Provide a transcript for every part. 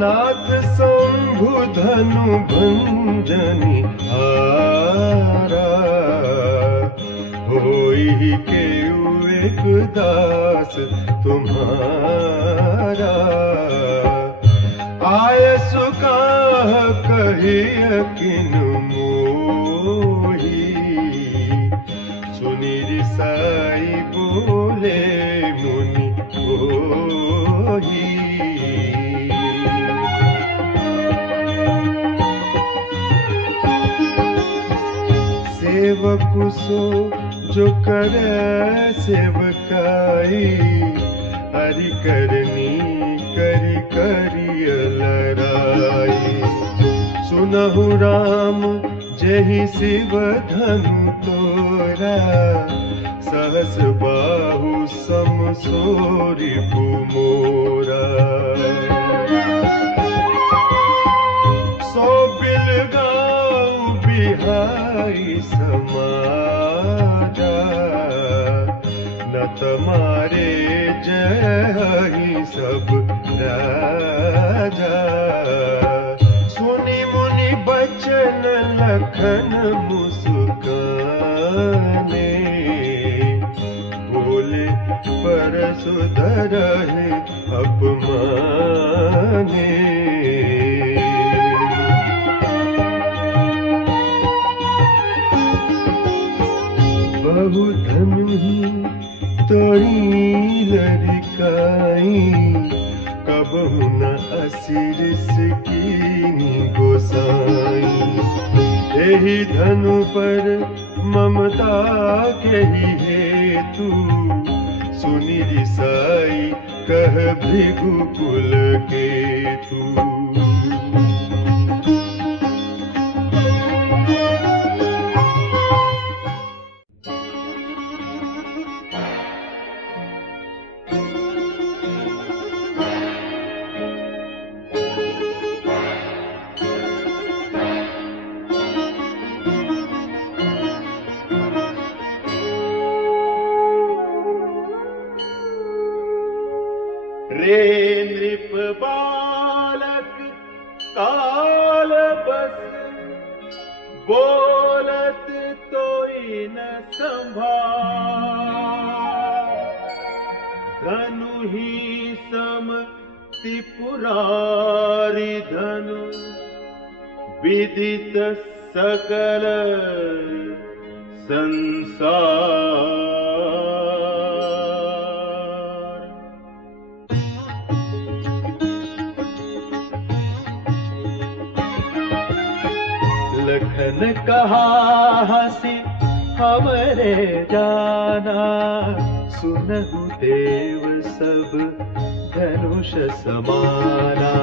नाथ शंभु धनु भंजनी हारा, होई के एक दास तुम्हारा। आय सुकाह कहिय किनु मोही, सुनि रिसाई बोले मुनि कोही। सेवकु सो जो करे सेवकाई, हरि करनी करी करिय लड़ाई। सुनहु राम जहि शिव धनु तोरा, सहस बाहु सम सोरि मोरा। सो बिलगाऊ बिहाई समाजा, न तमारे जय सब राजा। सुनि मुनि बचन लखन मुस्काने, बोले परसु धरहि अपमाने। बहु धनु तोई लड़काई, कबहु न असिरिस कीनी गोसाई। एहि धनु पर ममता केहि हेतु, सुनि रिसाई कह भृगुकुल केतु। रे नृप बालक काल बस, बोलत तोई न संभार। धनु ही सम त्रिपुरारी धनु, विदित सकल संसार। लखन कहा हंसी हमरे जाना, सुनहु देव सब धनुष समाना।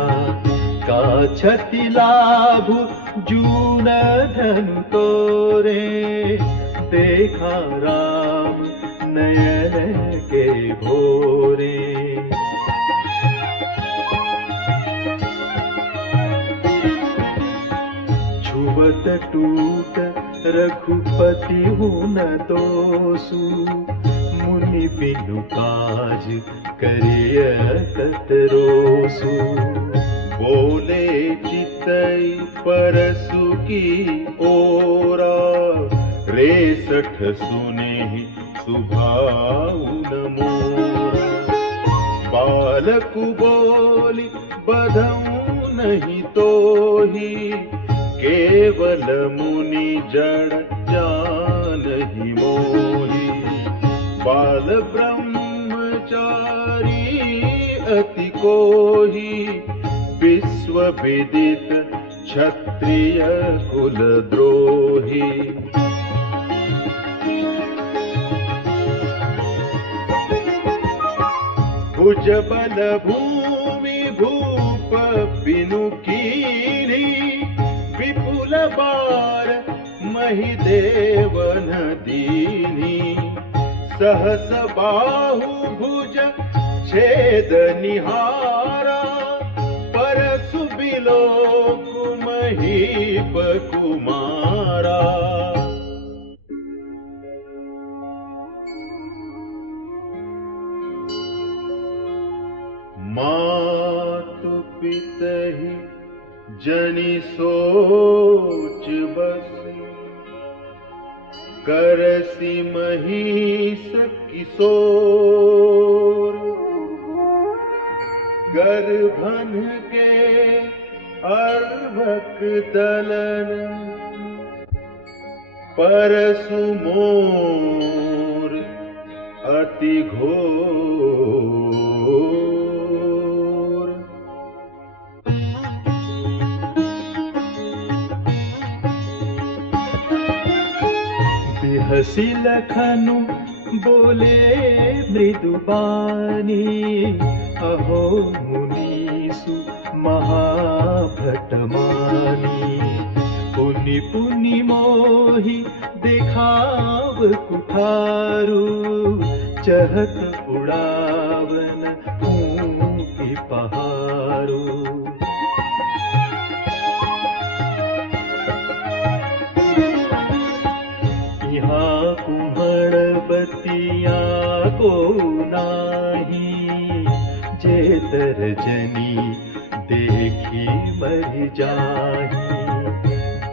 का छति लाभु जून धनु तोरे, देखा राम नयन के भोरे। छुबत टूट रघुपति हुन दोसु, मुनि बिनु काज करिय ततरोसु। बोले चितई परसु की ओरा, रे सठ सुने सुभाउन मोरा। बालकु बोली बधऊ नहीं तोही, केवल मुनि जड़ जानहि मोहि। बाल ब्रह्मचारी अति कोहि, विश्व विदित क्षत्रिय कुल द्रोही। भुज बल भूमि भूप बिनु कीनी, विपुल बार महि देवन दीनी। सहस बाहु भुज छेद निहारा, परसु बिलोक महीप कुमारा। मातु पितहि जनि सोच बस, करसि महिष किशोर। गर्भन के अर्भक दलन, परसु मोर अति घोर। बिहसी लखनु बोले मृदुबानी, अहो मुनीसु महाभटमानी। पुनि पुनि मोहि देखाव कुठारु, चहत उड़ावन ऊँकी पहारू। यहाँ कुम्हड़बतिया को नाही, जेतर जनी देखी मर जाही।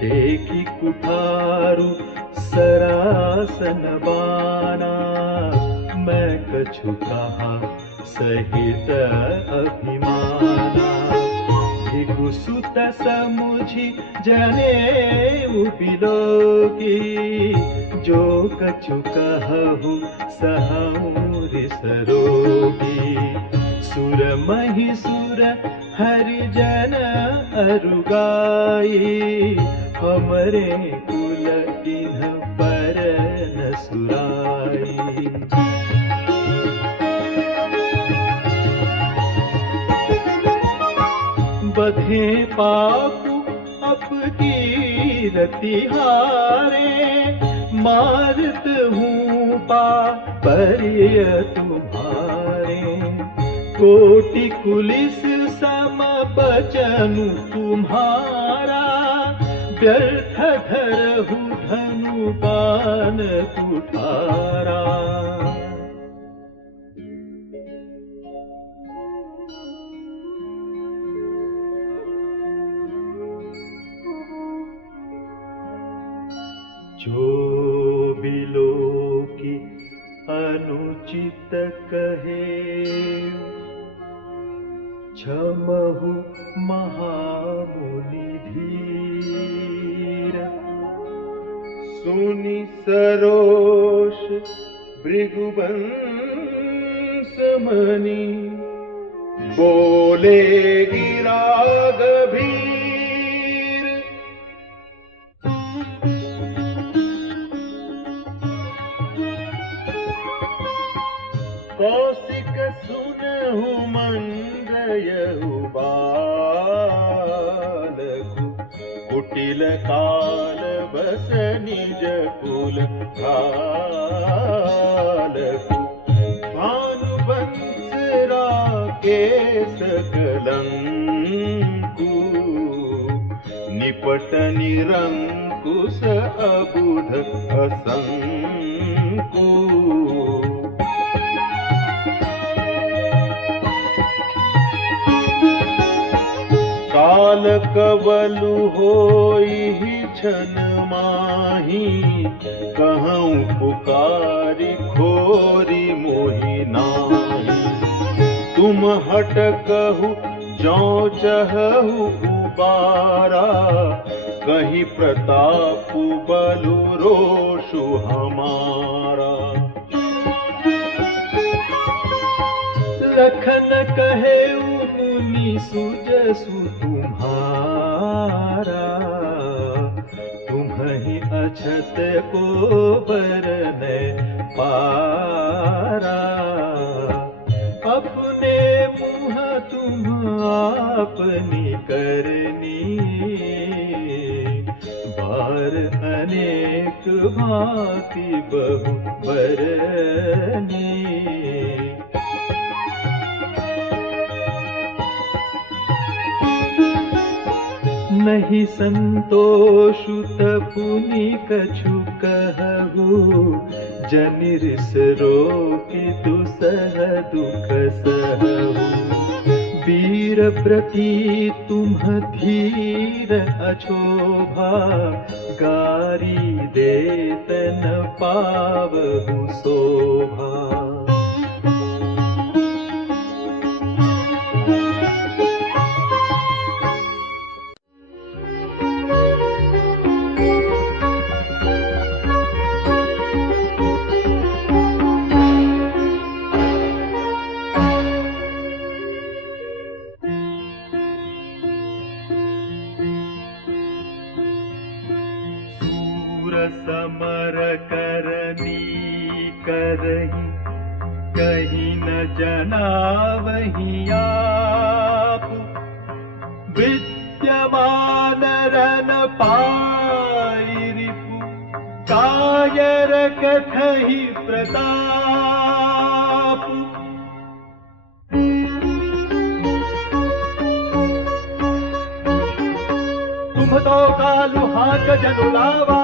देखी कुठारु सरासन बाना, मैं कछु कहा सहित अभिमाना। भिगुसुत समुझि जनेऊ बिलोकी, जो कछु कहूँ सहऊँ रिस रोगी। सुर महिसुर हरिजन अरुगाई, हमरे कुल किन्ह पर न सुराई। बधे पापु अपकी रतिहारे, मारत हूँ परिय तुम्हारे। कोटि कुलिस सम बचनु तुम्हारा, व्यर्थ धरहु धनु बाण कुठारा। जो बिलोकी अनुचित कहे, क्षमहु महामुनि धीर। सुनि सरोष भृगुवंश मणि, बोले गिरा गभीर। कौशिक सुनहु मंगयहु बालकु, कुटिल काल बस निज कुल कालकु। भानुवंश राकेश कलंकु, निपट निरंकुश अबुध असंकु। काल कवलु होई छन माही, कहूँ पुकारी खोरी मोहि नाही। तुम हट कहु जौ चहु उबारा, कहीं प्रताप बलु रोषु हमारा। लखन कहे मुनि सुजसु तुम्हारा, तुम्हि अछत को बरन पारा। अपने मुँह तुम आपनी करनी, बार अनेक भांति बहु बरनी। नहीं संतोषु तपुनि कछु कहु, जनिरिस रोकि दुसह दुख सहु। वीर वीर प्रति तुम धीर अछोभा, गारी देत न पावहु शोभा। समर करनी करही, कहीं न जनावही आप। विद्यमान रन पाई रिपु, कायर कथहि प्रताप। तुम तो कालु हाथ जनुलावा,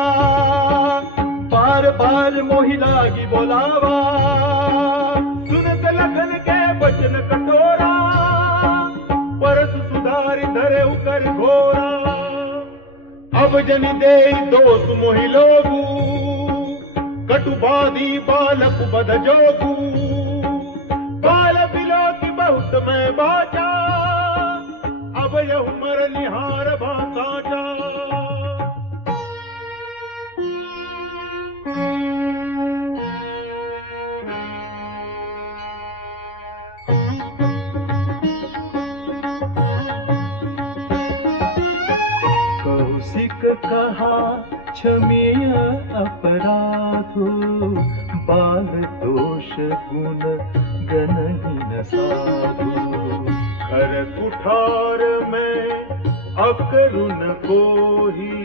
बार बार मोहि लागी बोलावा। सुनत लखन के बचन कठोरा, परस सुधारि धरे उकर घोरा। अब जनि दे दोष मोहि लोगू, कटुबादी बालक बद जोगू। बाल बिलो की बहुत मैं बाचा, अब यह मर निहार भाषा। कौशिक कहा क्षमेय अपराधो, बाल दोष गुण गनहि न साधु। कर कुठार में अकरुण कोही,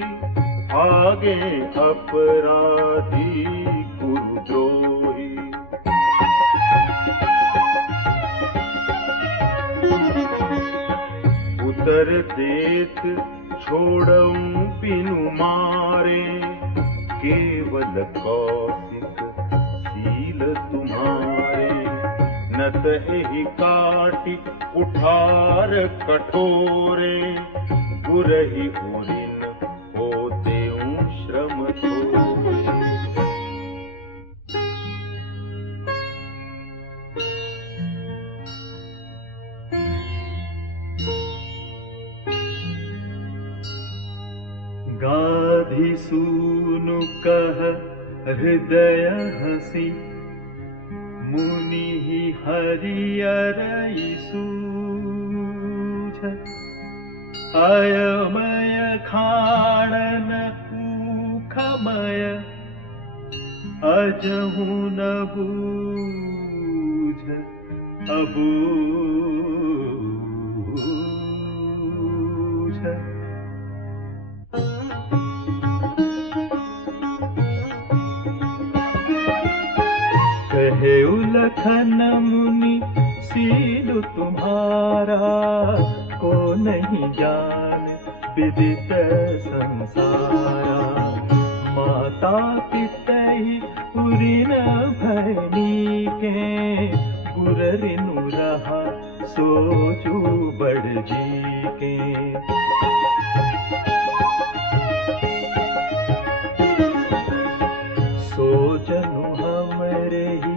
आगे अपराधी कुद्रोही। उतर देत छोड़ऊं पिनु मारे, केवल कौशिक सील तुम्हारे। नत एहि काटि कुठार कठोरे, गुरहि उरिन होते श्रम थोरे। गाधि सूनु कह हृदय हसी, मुनि हरियर सूझ। अयमय खाणन ऊखमय, अजहु न बूझ अबूझ। कहे उलखन मुनि सीलु तुम्हारा, को नहीं जान विदित संसारा। माता पितहि उरिन भयनी के, गुर रिनु रहा सोचू बड़ जी के। सोचनु हमरे ही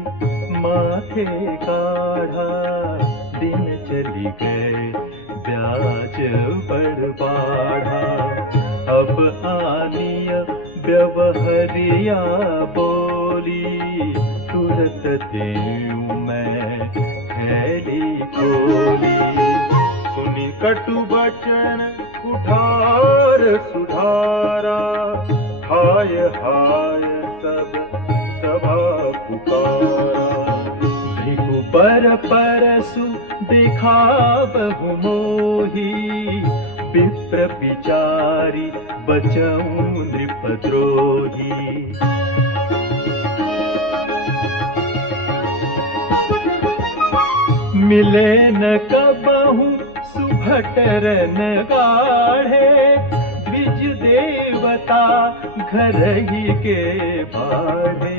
माथे काढ़ा, दिन चली गए ब्याज बड़ बाढ़ा। अब आनिय व्यवहरिया बोली, तुरत देऊं मैं थैली खोली। सुनि कटु बचन कुठार सुधारा, हाय हाय सब सभा पुकारा। भिगुबर परसु दिखावहु मोही, विप्र विचारी बचऊं नृपद्रोही। मिले न कबहु सुभटर न गाढ़े, द्विज देवता घर ही के बाढ़े।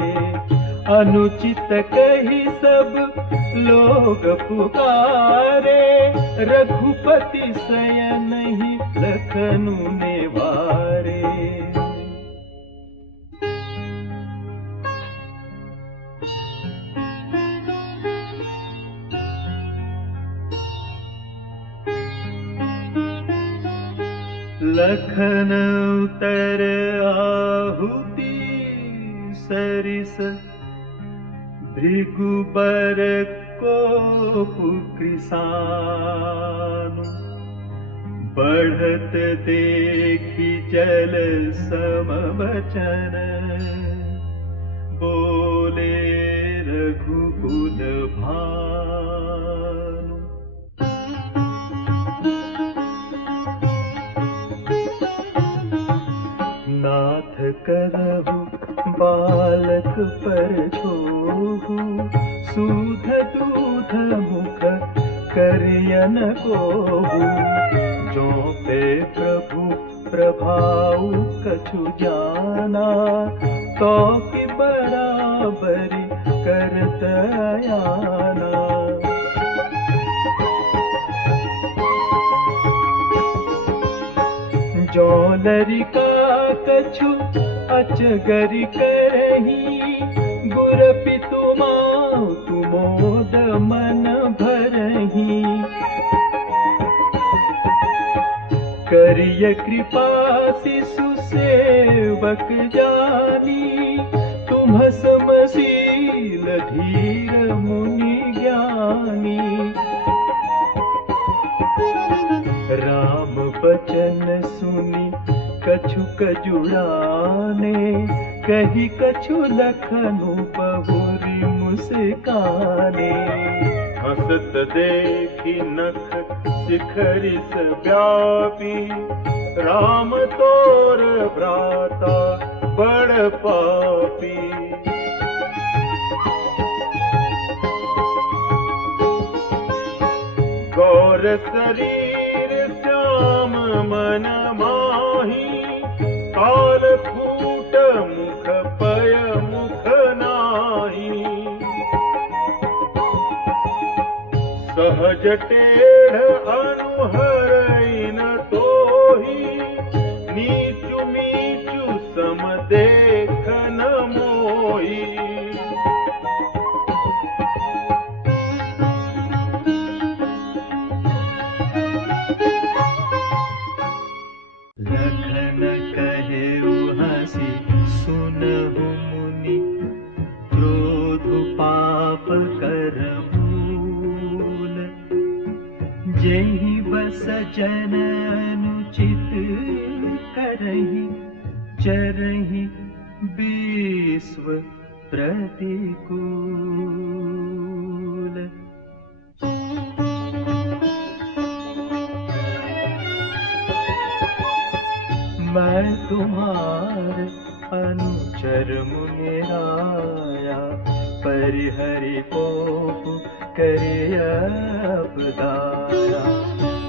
अनुचित कही सब लोग पुकारे, रघुपति शयन ही लखनु नेवारे। लखन उतर आहुति सरिस भृगुबर कोपु कृसानु। बढ़त देखी जल सम बचन बोले रघुकुल भानु। नाथ करहु बालक पर छोहु सूध दूध मुख करियन कोहु। जो पे प्रभु प्रभाव कछु जाना तो कि बराबरी करत आयाना। जो लरिका कछु अचगरि करही गुर पितु मातु मोद मन भरही। करिय कृपा शिशु सेवक जानी तुम समशील धीर मुनि ज्ञानी। राम बचन सुनी कछु कजुड़ाने कही कछु लखनु बहुरी मुस्काने। हसत देखी नख शिखरिस व्यापी राम तोर भ्राता बड़ पापी। गौर शरीर श्याम मन माही काल फूट मुख पय मुख नाही। सहज टेढ़ अनुहरइन तोही नीचु मीचु सम देखन मोही। लखन कहेउ हंसी सुनहु मुनि क्रोधु पाप कर भूल। जेहि बस जन अनुचित करहि चरहि विश्व प्रतिकूल। मैं तुम्हार अनुचर मुनिराया परिहरि कोप करे अपदाया।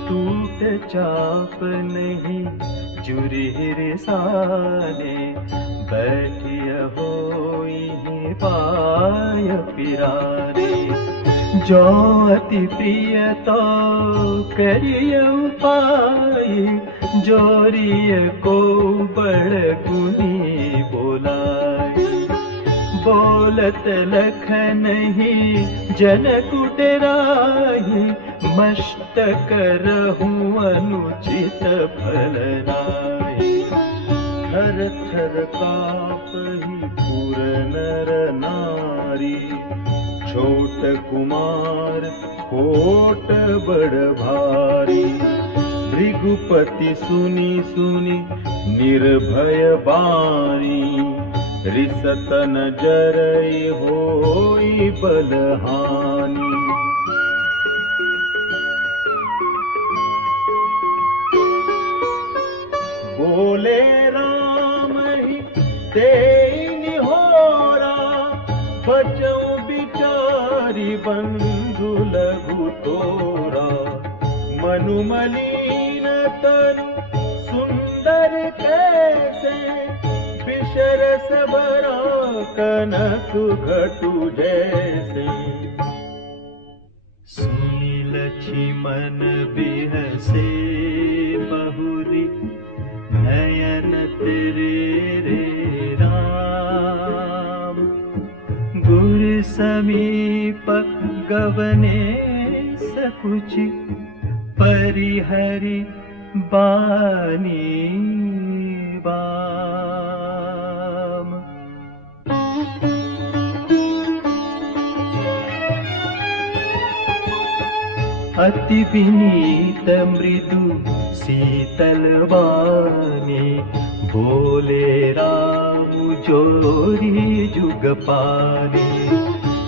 टूट चाप नहीं जुरि रिसाने बैठिय होई पाय पिराने। जो अति प्रिय तो करिय उपाय जोरिय को बड़ गुनी बोलाय। बोलत लखन ही जनक डराहि मस्तक रहूं अनुचित फल नाहि। थर थर कापहि पुर नर नारी छोट कुमार कोट बड़ भारी। भृगुपति सुनी सुनी निर्भय बानी रिसत न जरई होई बलहानी। बोले राम ही तेई निहोरा बचऊं बिचारी बंधु लघु तोरा। मनु मलिन तनु सुंदर कैसे विशर सबरा कनक घटु जैसे। सुनी लक्ष्मण देखी मन बिहसे बहुरी नयन तेरे रे राम। गुर समीप गवने सकुचि परिहरि बानी बाम। अति विनीत मृदु शीतल वाणी बोले राम जोरी जुग पानी।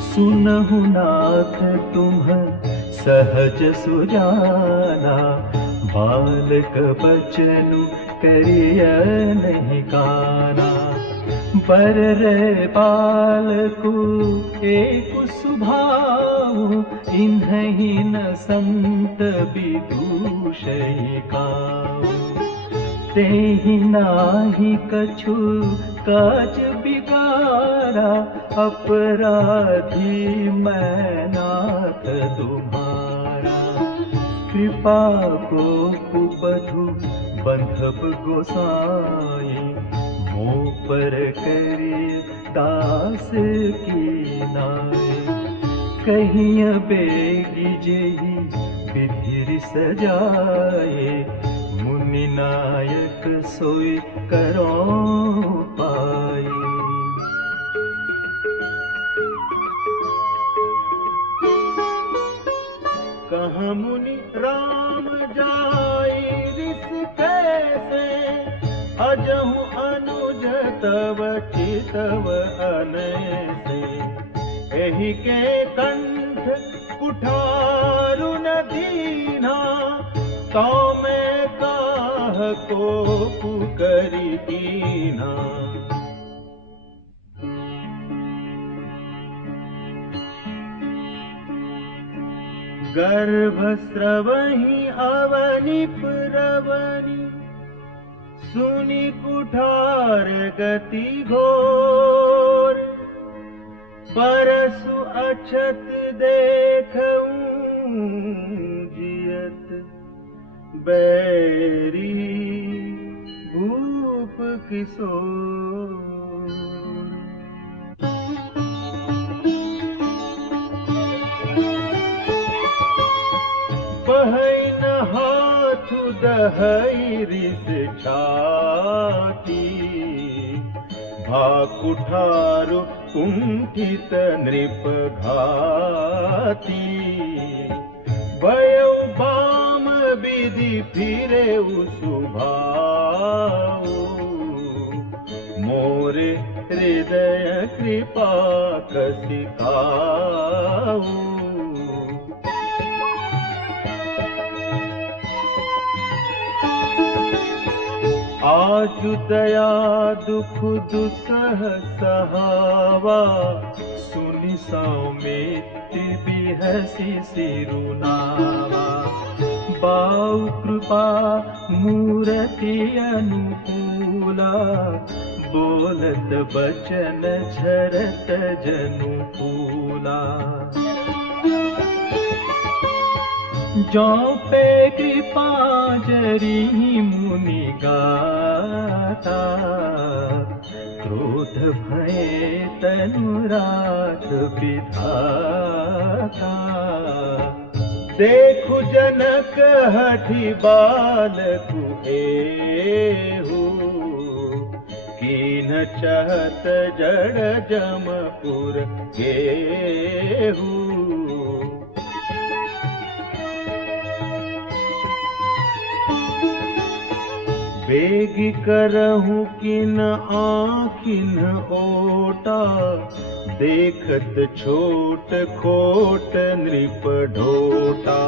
सुनहु नाथ तुम सहज सुजाना बालक बचनु करिय नहीं काना। बर रे बालकु एक सुभाऊ इन्हीं न संत विदूषई काऊ। तेहि नाही कछु काज बिगाड़ा अपराधी मैं नाथ तुम्हारा। कृपा को कुबधु बंधब गोसाई मोह पर करिय दास की नाई। कहीं बेगी जेहि विधि सजाए मुनि नायक सोई करो पाए। कहाँ मुनि राम जाई रिस कैसे अजहु अनुज तव चितव अनैसे। एहि के कंठ कुठारु न दीना तो मैं काह को पुकरी दीना। गर्भ स्रवहि अवनि प्रवनि सुनि कुठार गति घोर। परसु अछत देखऊं जियत बैरी भूप किशोर। बहै न हाथु दहै रिस छाती। भा कुठारु कुंठित नृप घाती। भयउ बाम विधि फिरेउ सुभाऊ। मोरे हृदय कृपा कसिकाऊ। आजु दया दुख दुसह सहावा। सुनि सौमित्रि बिहसि सिरुनावा। बाऊ कृपा मूरति अनुकूला। बोलत बचन झरत जनुकूला। जो पे कृपा जरी मुनि गाता। क्रोध भये तनुरात विधाता। देखु जनक हठि बालकु एहु। कीन चहत जड़ जमपुर गेहू। बेग करहु किन आँखिन ओटा। देखत छोट खोट नृप ढोटा।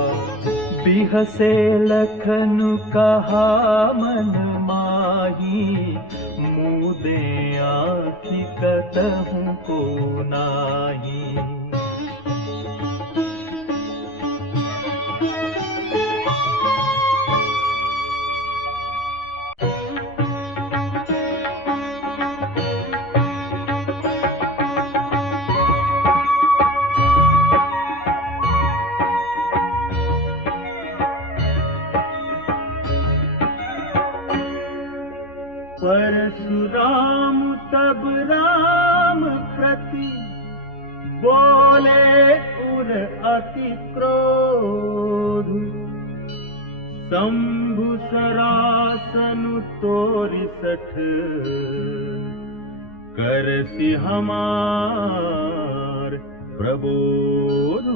बिहसे लखन कहा मन माही। मुदे आँखि कतहु को नाही। परशुराम तब राम प्रति बोले उर अति क्रोध, शंभु सरासनु तोरि सठ, करसि हमार प्रबोध।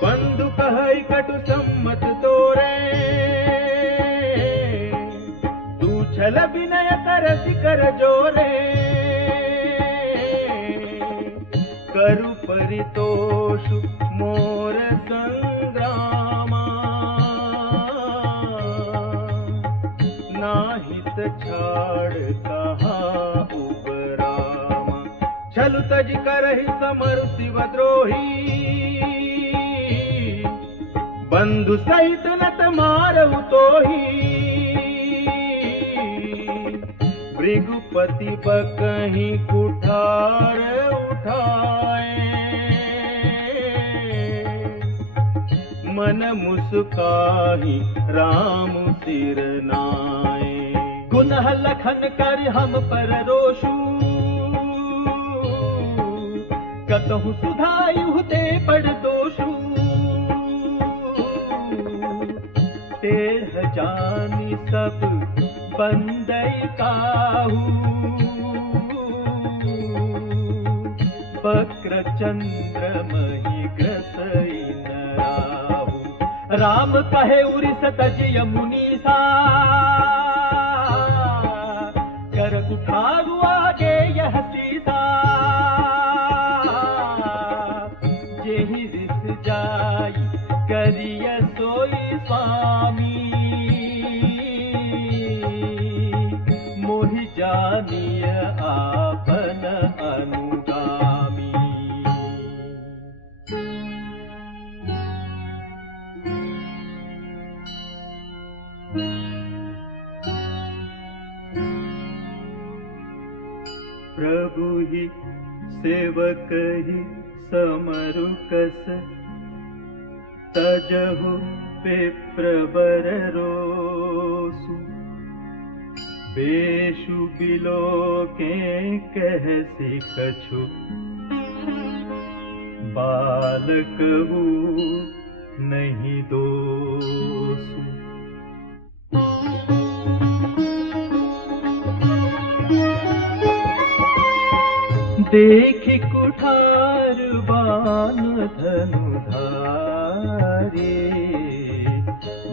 बंधु कहै कटु सम्मत तोरे, तू छल विनय करसि कर जोरे, करु परितोष मोर संग्रामा, नाहित छाड़ कहा उपरामा। छलु तज करहि समर शिवद्रोही, बंधु सहित नत मारहु तोही। भृगुपति बकहि कुठार उठाए, मन मुस्काहि राम सिर नाए। गुनह लखन कर हम पर रोषु, कतहु सुधायु ते पड़ दोषु। तेरह जानी सब बंदई काहू, वक्र चंद्र मही ग्रसई न राहु। राम कहे उरि सतज यमुनीसा, कर कुठारु आगे यह सीसा। जेहि रिस जाई करिय सोई स्वामी, मोहि जानिय आपन अनुगामी। प्रभु ही सेवक ही समरु कस, तजहु विप्रवर रोसु। बेशु बिलोके कहसि कछु, बालकहु नहीं दोसु। देखि कुठार बान धनुधारी,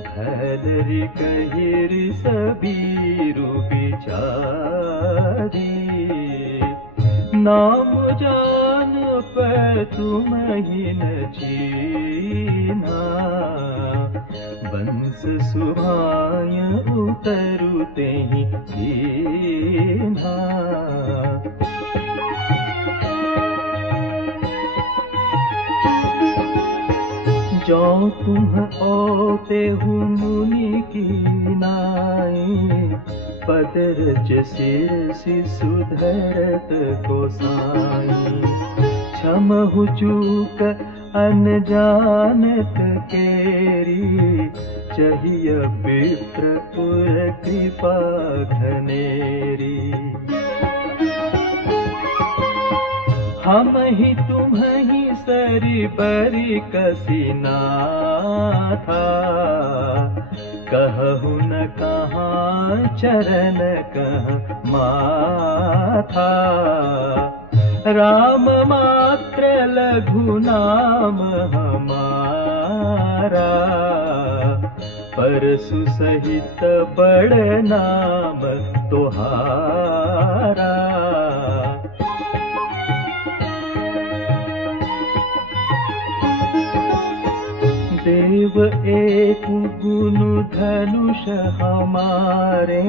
भलरि कहिरि सबीरु बिचारी। नाम जान पर तुमहि न चीना, बंस सुभाय उतरु तेहि दीना। जो तुम ओते हूँ मुनि की नाई, पदरज सिर सुधरत गोसाई। क्षमहु चूक अनजानत केरी, चाहिय विप्र पुर कृपा घनेरी। हम ही तुम ही सरी बरी कसीना था, कहु न कहाँ चरण कहाँ माथा। राम मात्र लघु नाम हमारा, परसु सहित बड़ नाम तोहारा। देव एक गुण धनुष हमारे,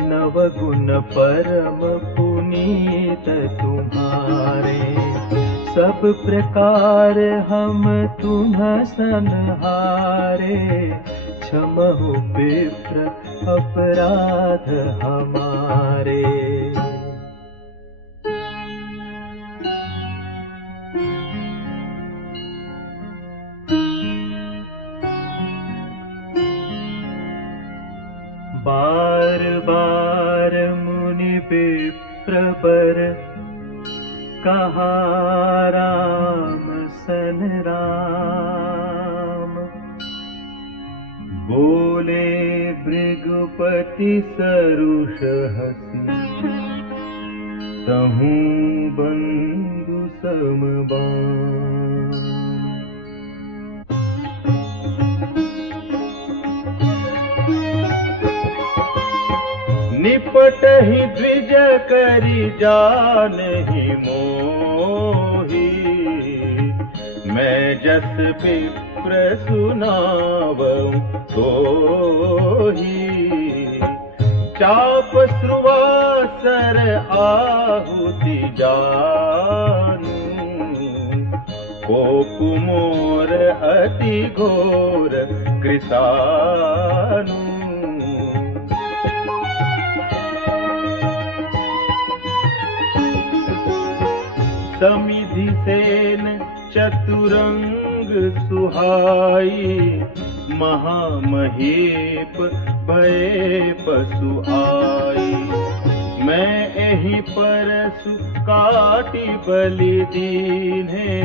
नव गुण परम पुनीत तुम्हारे। सब प्रकार हम तुम्ह संहारे, क्षमहु विप्र अपराध हमारे। कहाँ राम सन राम। बोले भृगुपति सरुष हसी, तहूँ बंधु समबान। निपट ही द्विज करी जानहि मोही, मैं जस विप्र सुनावऊं तोही। चाप श्रुवासर आहुति जानू, कोप मोर अति घोर कृसानु। समिधि सेन चतुरंग सुहाई, महामहीप भये पशु आई। मैं एहि परसु काटि बलि दीन्हे,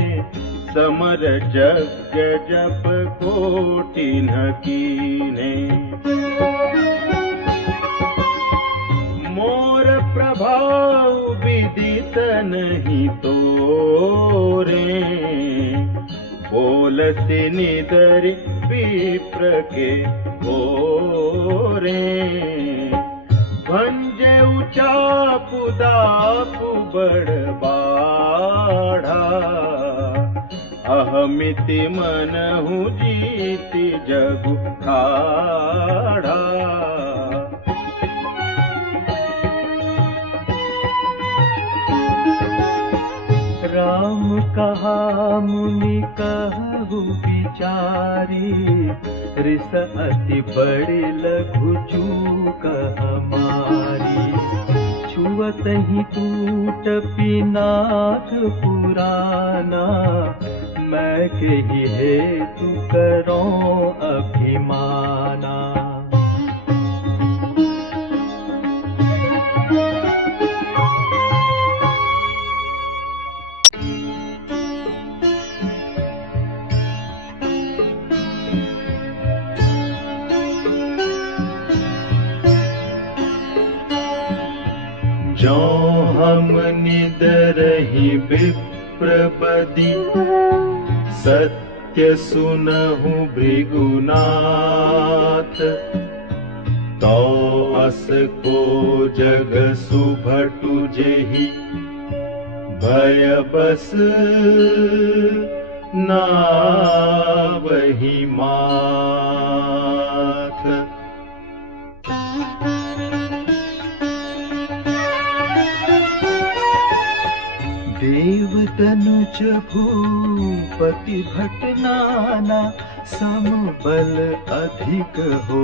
समर यज्ञ जप कोटि न कीन्हे। मोर प्रभाव विदित नहीं तोरे, बोलसि निदर विप्र के ओरे। भंजऊ चापु दापु बड़ बाढ़ा, अहमिति मनहु जीति जगु ठाढ़ा। राम कहा मुनि कहु विचारी, रिस अति बड़े लघु चूक हमारी। छुअत ही टूट पिनाक पुराना, मैं कही हेतु करों अभिमाना। जो हम निदरहि विप्रपदि, सत्य सुनहु भृगुनाथ। तो अस को जग सुभटु जेहि, भय बस नावहि माथ। देव तनुज भूपति भट नाना, सम बल अधिक हो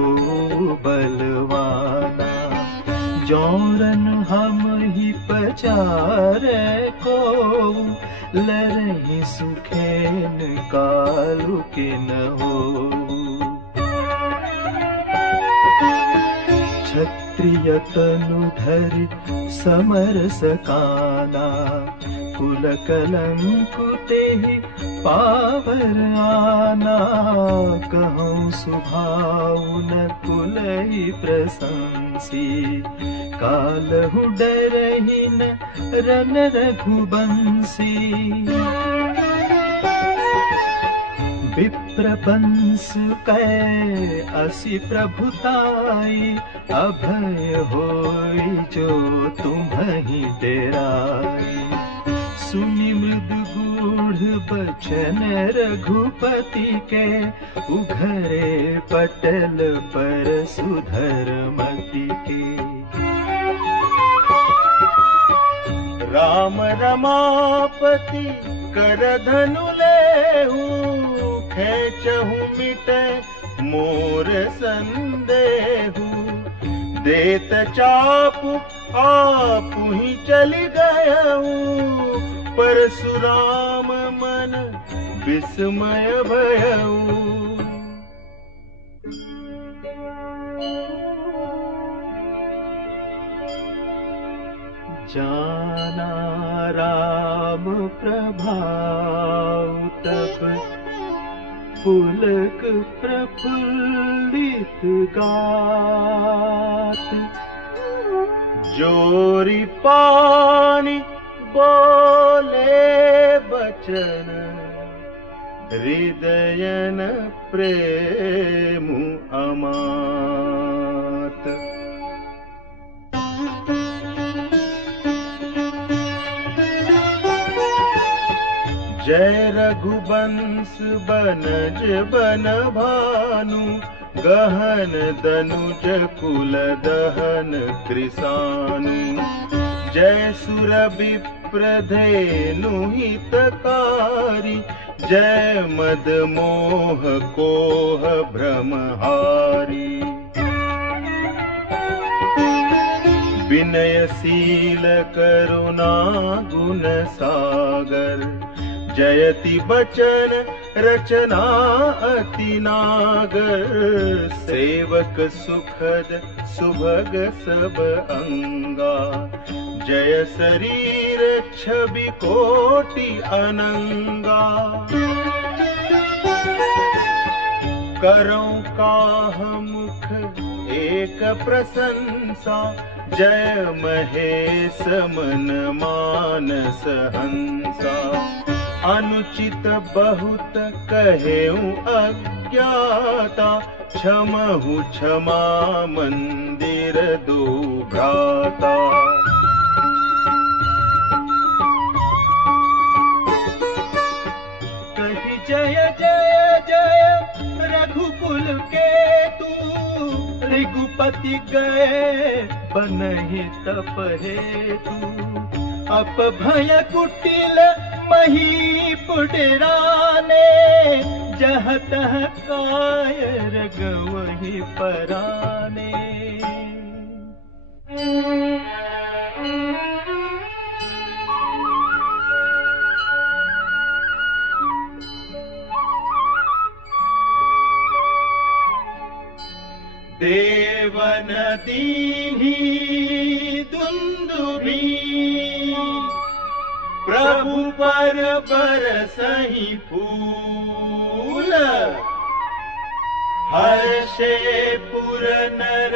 बलवाना। जौरन हम ही पचार को, लरहि सुखेन कालु के न हो। क्षत्रिय तनु धरि समर सकाना, कुल कलंक तेहि पावर आना। कहूँ सुभाव न कुलहि प्रशंसी, कालहु डरहि न रन रघुबंसी। विप्रवंश कै असि प्रभुताई, अभय होई जो तुम्हि डेराई। सुनि मृदु गूढ़ बचन रघुपति के, उघरे पटल पर सुधरमति के। राम रमापति कर धनु लेहु, खेचहु मिटे मोर संदेहु। देत चापु आपु ही चली गयऊ, परशुराम मन विस्मय भयऊ। जाना राम प्रभाव तब पुलक प्रफुल्लित गात। जोरी पानी बोले बचन हृदयन प्रेम अमात। जय रघुवंश बनज बन भानु गहन दनुज कुल दहन कृसानु। जय सुर विप्र धेनु हितकारी जय मद मोह कोह भ्रमहारी। विनयशील करुणा गुण सागर जयति बचन रचना अति नागर। सेवक सुखद सुभग सब अंगा जय शरीर छवि कोटि अनंगा। करौं काह मुख एक प्रशंसा जय महेश मन मानस हंसा। अनुचित बहुत कहेऊं अज्ञाता क्षमहु क्षमा मंदिर दो भ्राता। कही जय जय जय रघुकुल के तू रघुपति गए बनहि तप हेतु। अपभय कुटिल महीपुडराने जह तह कायर गवहि पराने। देवन दीन्ही दुंदुभी प्रभु पर बरसहि फूल। हर्षे पुर नर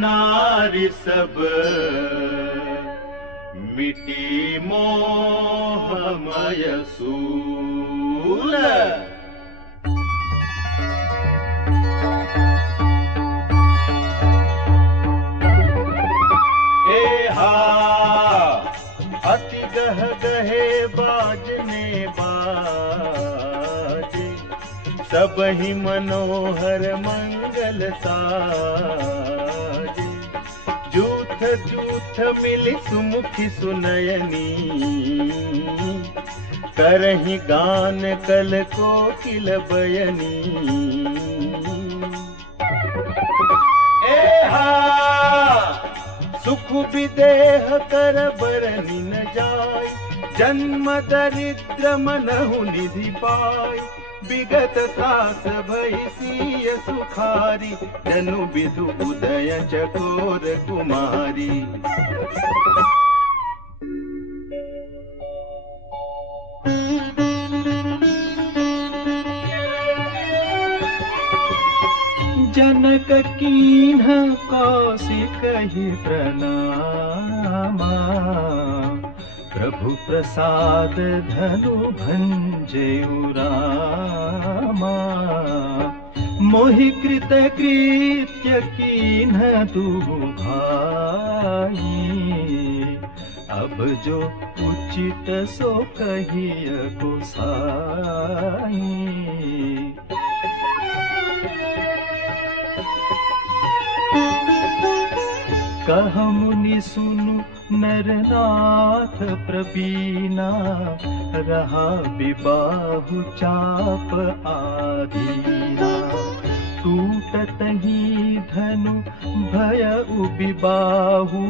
नारी सब मिटी मोहमय सूल। अति गह गहे बाजने बाजे सब ही मनोहर मंगल साजे। जूथ जूथ मिली सुमुखी सुनयनी करहि गान कल कोकिल बयनी। सुख विदेह कर बरनि न जाय जन्म दरिद्र मनहु निधि पाय। विगत त्रास भई सिय सुखारी जनु विदु उदय चकोर कुमारी। जनक कीन्ह कौशिकहि प्रणामा। प्रभु प्रसाद धनु भंजेउ रामा। मोहि कृत कृत्य कीन्ह दुहु भाई। अब जो उचित सो कहिय गोसाई। कह मुनि सुनु नरनाथ प्रवीणा। रहा विबाहु चाप आदीना। टूटतहि धनु भयउ विबाहु।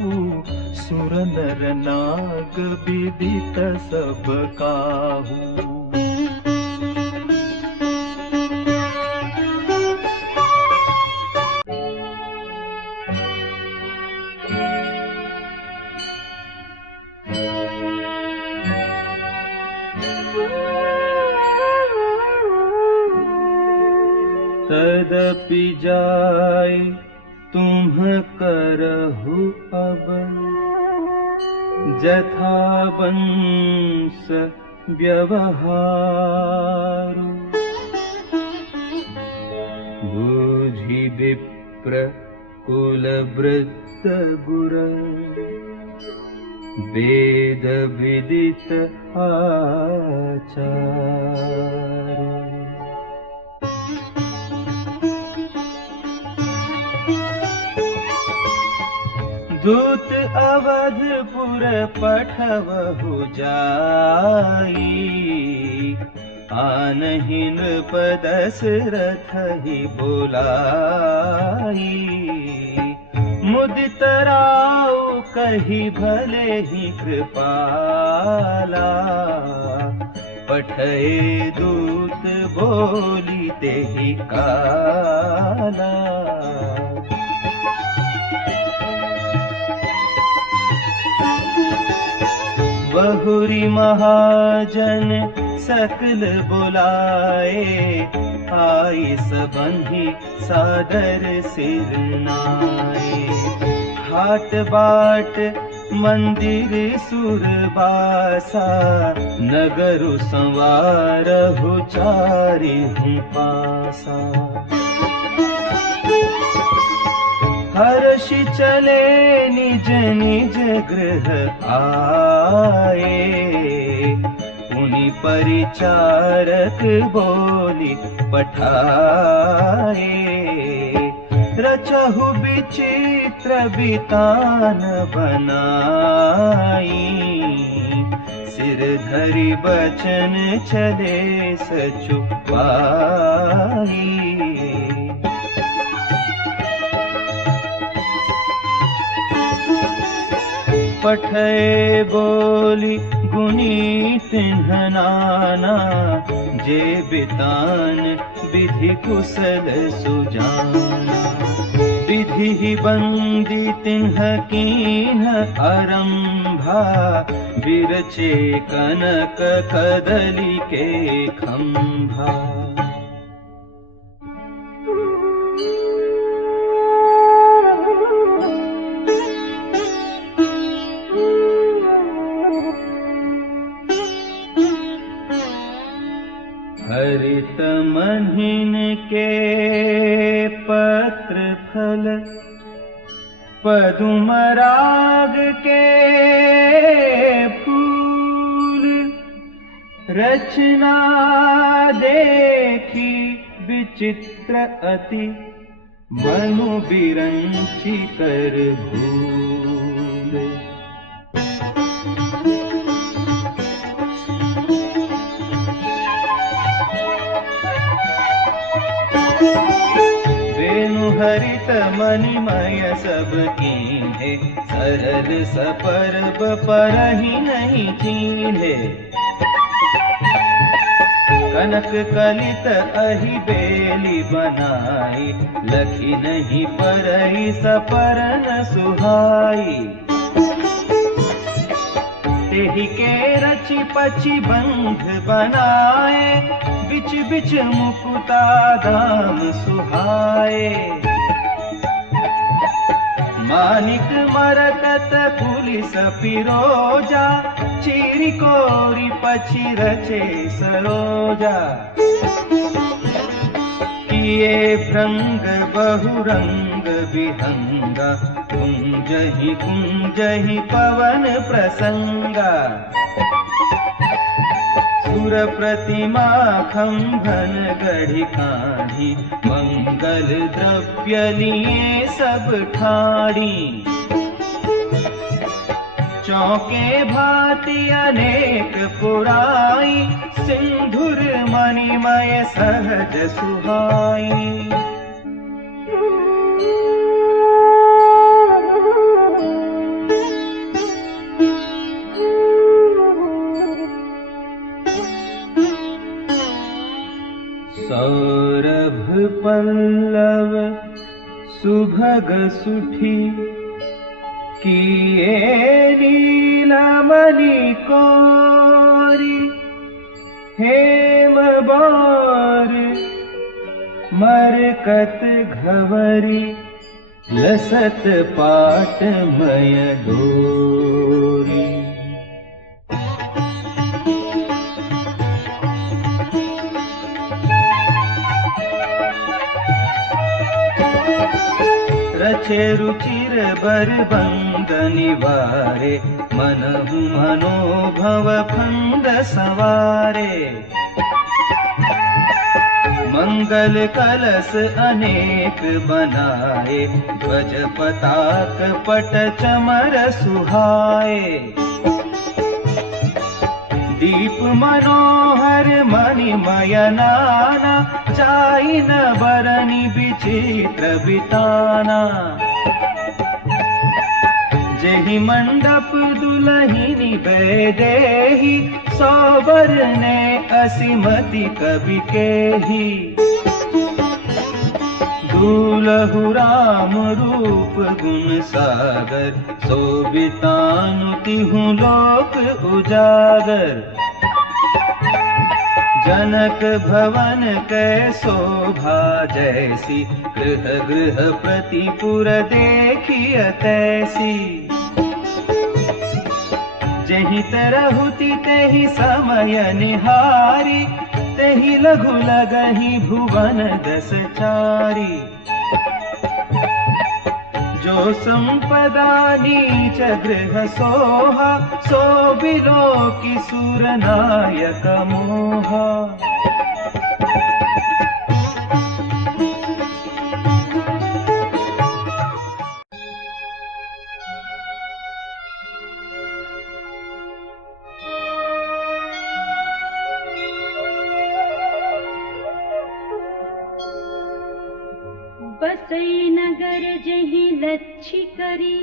सुर नर नाग विदित सब काहू। तदपि जाय तुम करहु अब, जथा वंश व्यवहारु। बूझि विप्र कुल वृत्त गुर, वेद विदित आचार। दूत अवधपुर पठवहु जाई, आनहि नृप दशरथ ही बोलाई। मुदित राउ कही भले ही कृपाला, पठए दूत बोली तेहि काला। बहुरी महाजन सकल बुलाए, आई सबंधी सादर सिर नाए। हाट बाट मंदिर सुरबासा, नगरु संवारहु चारिहु पासा। हर्षि चले निज निज गृह आए, उनि परिचारक बोली पठाए। रचहु विचित्र बितान बनाई, सिर धरि बचन चले सचुपाई। पठए बोली गुनी तिन्ह नाना, जे बितान विधि कुशल सुजाना। विधि ही बंदी तिन्ह कीन्ह आरंभा, बिरचे कनक कदली के खंभा। हरित महीन के पत्र फल, पदुम राग के फूल। रचना देखी विचित्र अति, मनु बिरंची कर भूल। वेणु हरित मणिमय सब कीन्हे, सरल सपर्ब परहि नहीं चीन्हे। कनक कलित अहि बेली बनाई, लखी नहीं परई सपरन सुहाई। तेहि के रचि पचि बंध बनाए, बिच बिच मुकुता दाम सुहाए। मानिक मरकत कुलिस पिरोजा, चीरी कोरी पछी रचे सरोजा। किए भृंग बहुरंग विहंगा, कुंजहि कुंजहि पवन प्रसंगा। सुर प्रतिमा खंभन गढ़ि काढ़ी, मंगल द्रव्य लिए सब ठाड़ी। चौके भांति अनेक पुराई, सिंधुर मणिमय सहज सुहाई। सौरभ पल्लव सुभग सुठी, किए नीलमणि कोरी। हेम बार मरकत घवरी लसत पाटमय डोरी। रचे रुचिर बरबंद निवारे मनहु मनोभव फंद सवारे। मंगल कलश अनेक बनाए ध्वज पताक पट चमर सुहाए। दीप मनोहर मणिमय नाना चाहि न बरनि विचित्र बिताना। जेहि मंडप दुलहिनी बैदेही सोबर ने असीमति कवि केही। दूलहु राम रूप गुण सागर सोबितानु तिहु लोक उजागर। जनक भवन कै शोभा जैसी गृह गृह प्रतिपुर देखिय तैसी। जेहि तरहुति तेहि समय निहारी तेहि लघु लगहि भुवन दस चारी। जो संपदा नीच गृह सोहा सो बिलोकि सुर नायक मोहा। बसई नगर जहि लच्छी करी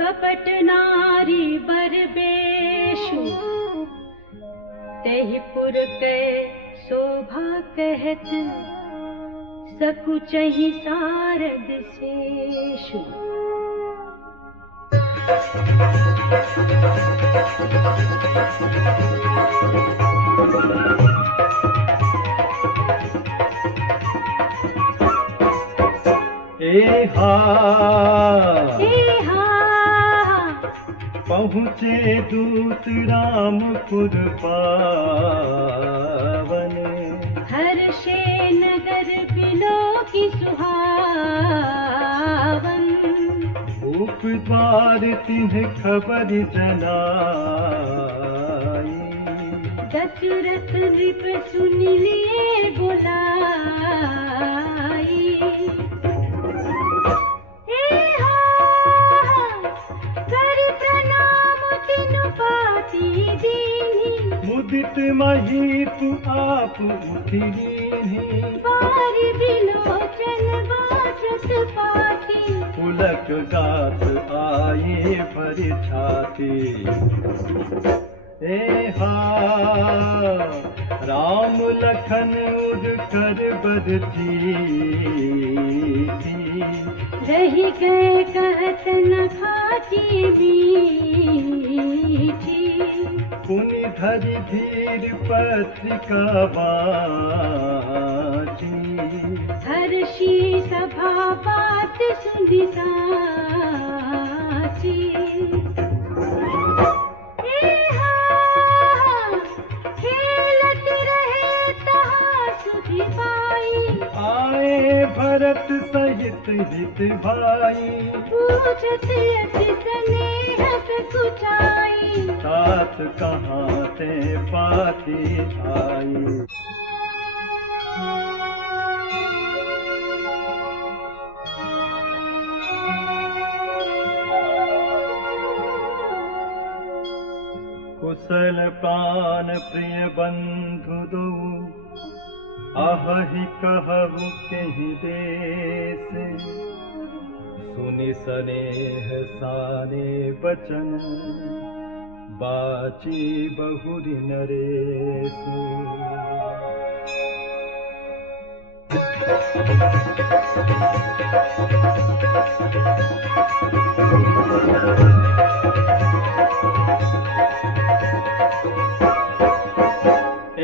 कपट नारी बरबेशु। तेहि पुर कै शोभा कहत सकुचहि सारद शेषु। एहा पहुँचे दूत रामपुर पावन। हर्षे नगर बिलोकि सुहावन। भूप द्वार तिन्ह खबर जनाई। दशरथ नृप सुनि लिए बुलाई। मुदित महीप आप उठिलीन्हि। बारि बिलोचन बाजत पाती। पुलक गात आए भर छाती। एहा राम लखन उद कर बरती। रही गए कहत न खाती मीठी। पुनि धरि धीर पत्रिका बाची। हर्षी सभा बात सुनि साची। खेलत रहे तहाँ सुधि पाई। आए भरत सहित हित भाई। पूछत अति स्नेह सकुचाई। तात कहाँ ते पाती आई। कुशल प्राण प्रिय बंधु दो आहहि कहु केहि देश। सुनि सनेह साने बचन बाची बहुरि नरेश।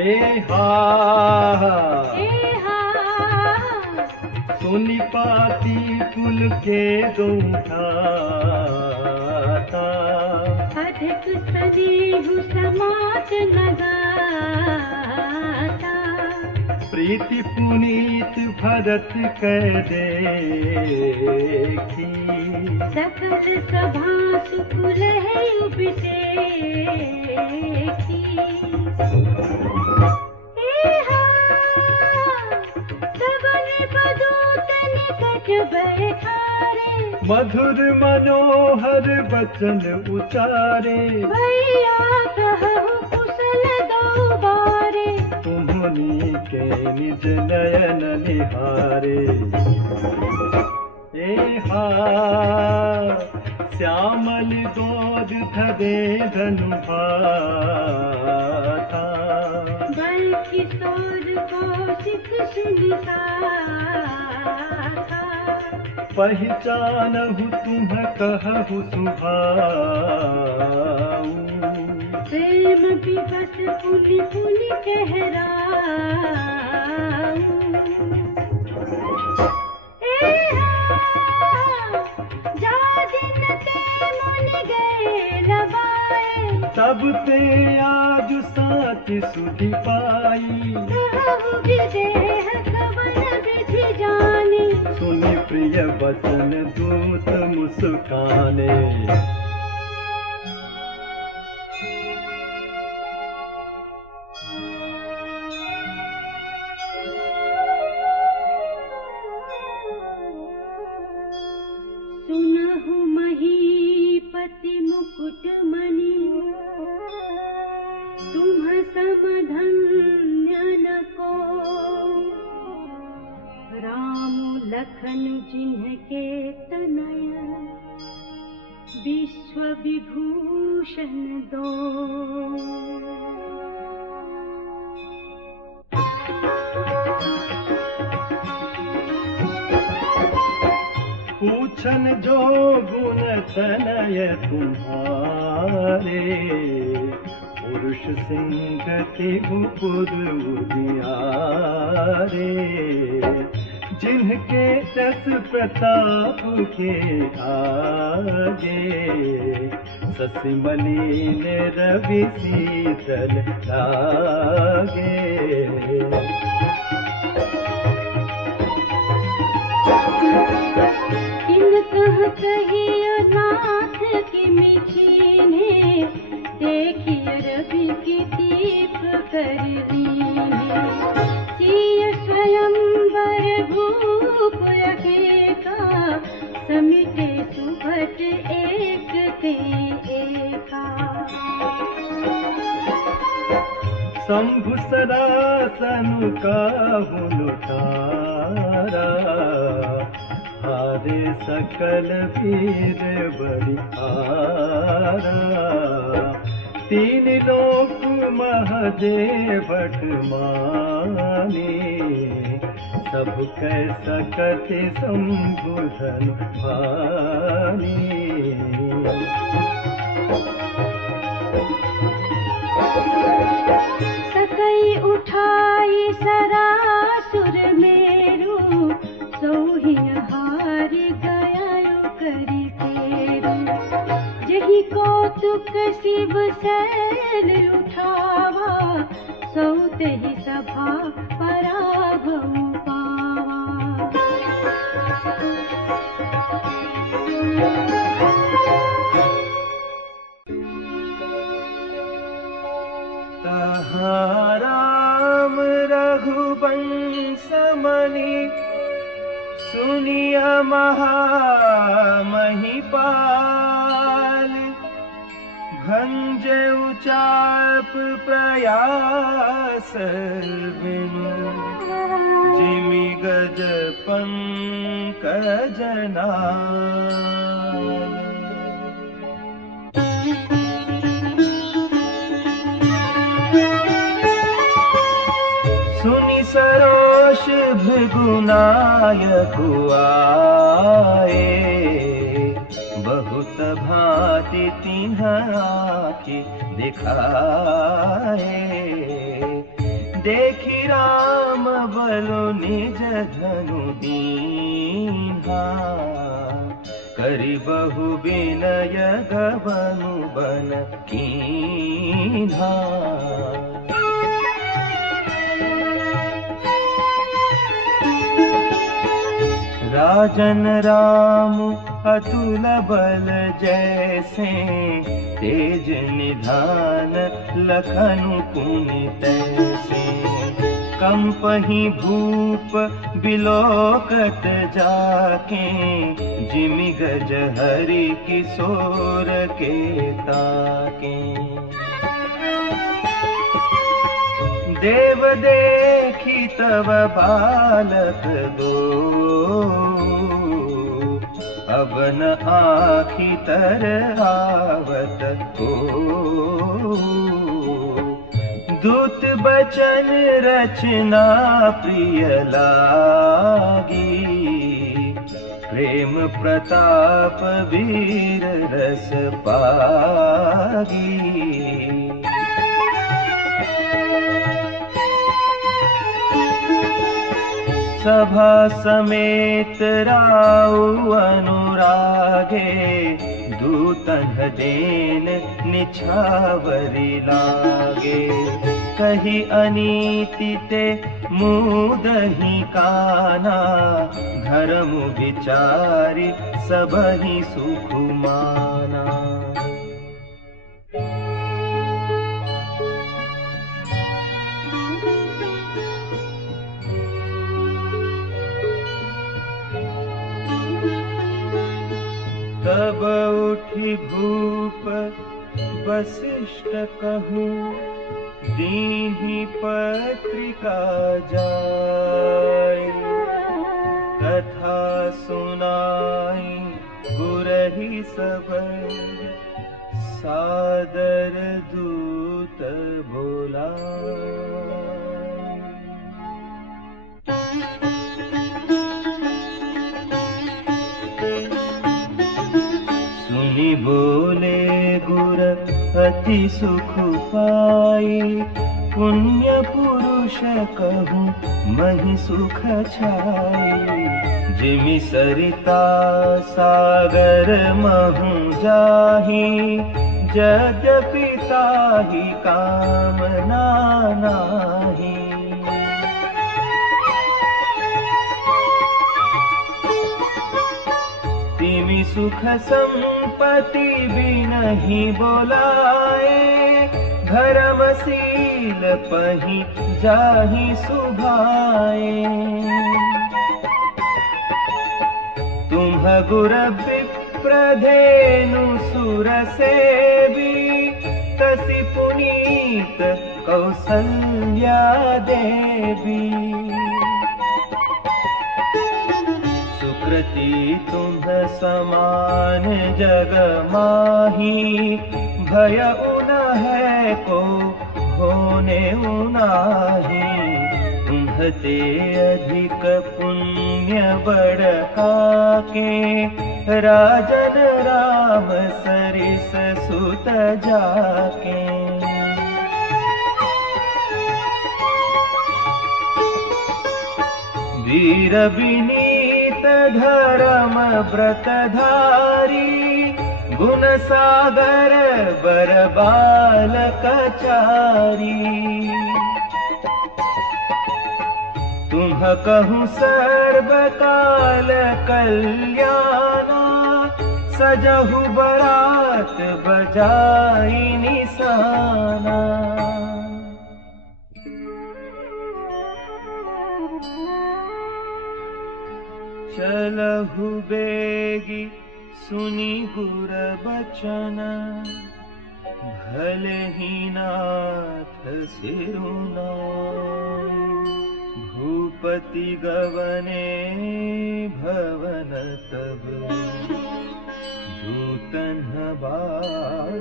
एहा भांति पुलके दो उठाता, अधिक स्नेह समात न गाता, प्रीति पुनीत भरत कह देखी, सकल सभा सुकुल है उबिसेखी। मधुर मनोहर बचन उचारे, भैया कहु कुशल दो बारे, तुम्हनी के निज नयन निहारे। हा श्यामल गोद धरे धनु भाता, बल किशोर कौशिक सुनिसाथा, पहचानहु तुम कहु सुभाऊ, प्रेम विवश पुनि पुनि कहराऊ। जा दिन ते मुनि गए रवाए, तब ते आज साच सुधि पाई, कहु विदेह कवन विधि जानी, सुनि प्रिय वचन दूत मुस्काने। सुनहु महीपति मुकुट मणि, तुम समधन्य न को, राम लखन जिनके तनय, विश्व विभूषण दो। पूछन जो गुण तनय तुम्हारे, पुरुष सिंह तिहुपुर उजियारे, जिनके जस प्रताप के आगे, ससी मलिन रवि शीतल लागे। कहियो नाथ की मिछीने, देखिए रवि की दीप कर लीने, सिय स्वयंवर भूप अकेका, समिटे सुभट एक ते एका। शंभु सरासनु काहु लुटारा, हारे सकल वीर बड़िहारा, तीन लोक महदेवट माने, सब कै सकत शंभुधन भानी। सकई उठाई सरासुर मेरु, सोहिन हारि गया करि तेरु, जहि कौतुक शिव सैल उठावा, सौ तेहि सभा पराभव पावा। राम रघुवंश मणि, सुनिया महामहिपाल, भंजे उचाप प्रयास बिनु, जिमि गज पंकज नाल। सुनि सरोष भृगुनायक आए, बहुत भांति तिन्ह आँखि दिखाए, देखि राम महाबलो निज धनु दीन्हा, करि बहु विनय गवनु बन कीन्हा। राजन राम अतुल बल जैसे, तेज निधान लखनु पुनि तैसे। कंपहि भूप बिलोकत जाके, जिमि गज हरि किशोर के ताके। देव देखी तब बालक दो, अब न आँखि तर आवत को। दूत बचन रचना प्रिय लागी, प्रेम प्रताप वीर रस पागी। सभा समेत राउ अनुरागे, दूतन देन निछावरी लागे। कही अनीति ते मुदहि काना, धर्म विचारी सबहि सुख माना। तब उठी भूप वसिष्ठ कहूँ, दीन्ही पत्रिका जाय। कथा सुनाई गुरहि सब, सादर दूत बोलाय। सुनि बोले गुर अति सुख पाई, पुण्य पुरुष कहूँ महि सुख छाई। जिमि सरिता सागर महु जाहि, यद्यपि ताहि कामना नाहि। तिमि सुख संपत्ति बिनहि बोलाए, धर्मशील पहि जाहि सुभाए। तुम गुर विप्र धेनु सुर सेवी, तसि पुनीत कौसल्या देवी। सुकृति तुम समान जग माही, भय उन है को होने उनाही। तुम्हते अधिक पुण्य बढ़ा के, राजन राम सरिस सुत जाके। वीर विनीत धर्म व्रतधारी, गुण सागर बर बालक चारी। तुम कहूँ सर्व काल कल्याणा, सजहु बरात बजाई निशाना। चलहु बेगी सुनी गुर बचन, भले ही नाथ सिरुनाई। भूपति गवने भवन तब, दूतन वासुदेवाय।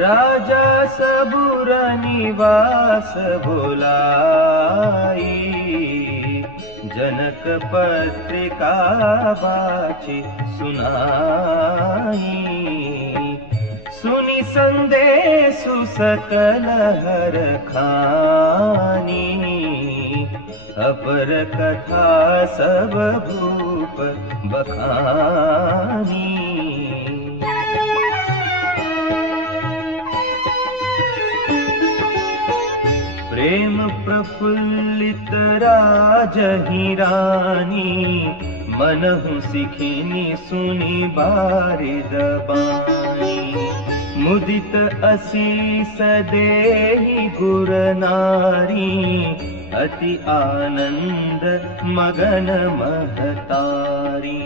राजा सबुर निवास बोलाई, जनक पत्रिका बाची सुनाई। सुनी संदेशु सकल हर खानी, अपर कथा सब भूप बखानी। प्रेम प्रफुल्लित राजहि रानी, मनहु सिखिनी सुनी बारिद बानी। मुदित असीस देहि गुर नारी, अति आनंद मगन महतारी।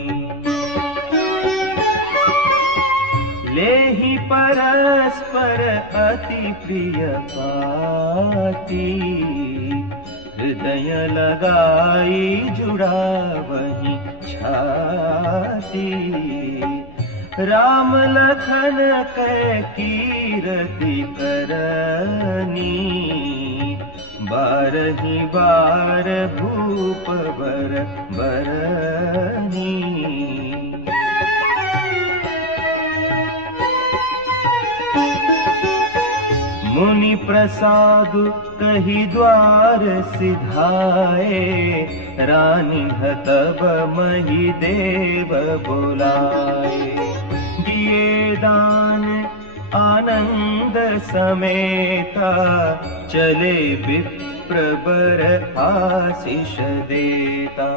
लेहि परस्पर अति प्रिय पाती, हृदय लगाई जुड़ावहि छाती। राम लखन कै कीरति करनी, बारहि बार भूप बर बरनी। मुनि प्रसाद कही द्वार सिधाए, रानी तब मही देव बुलाए। दिए दान आनंद समेता, चले विप्र बर आशीष देता।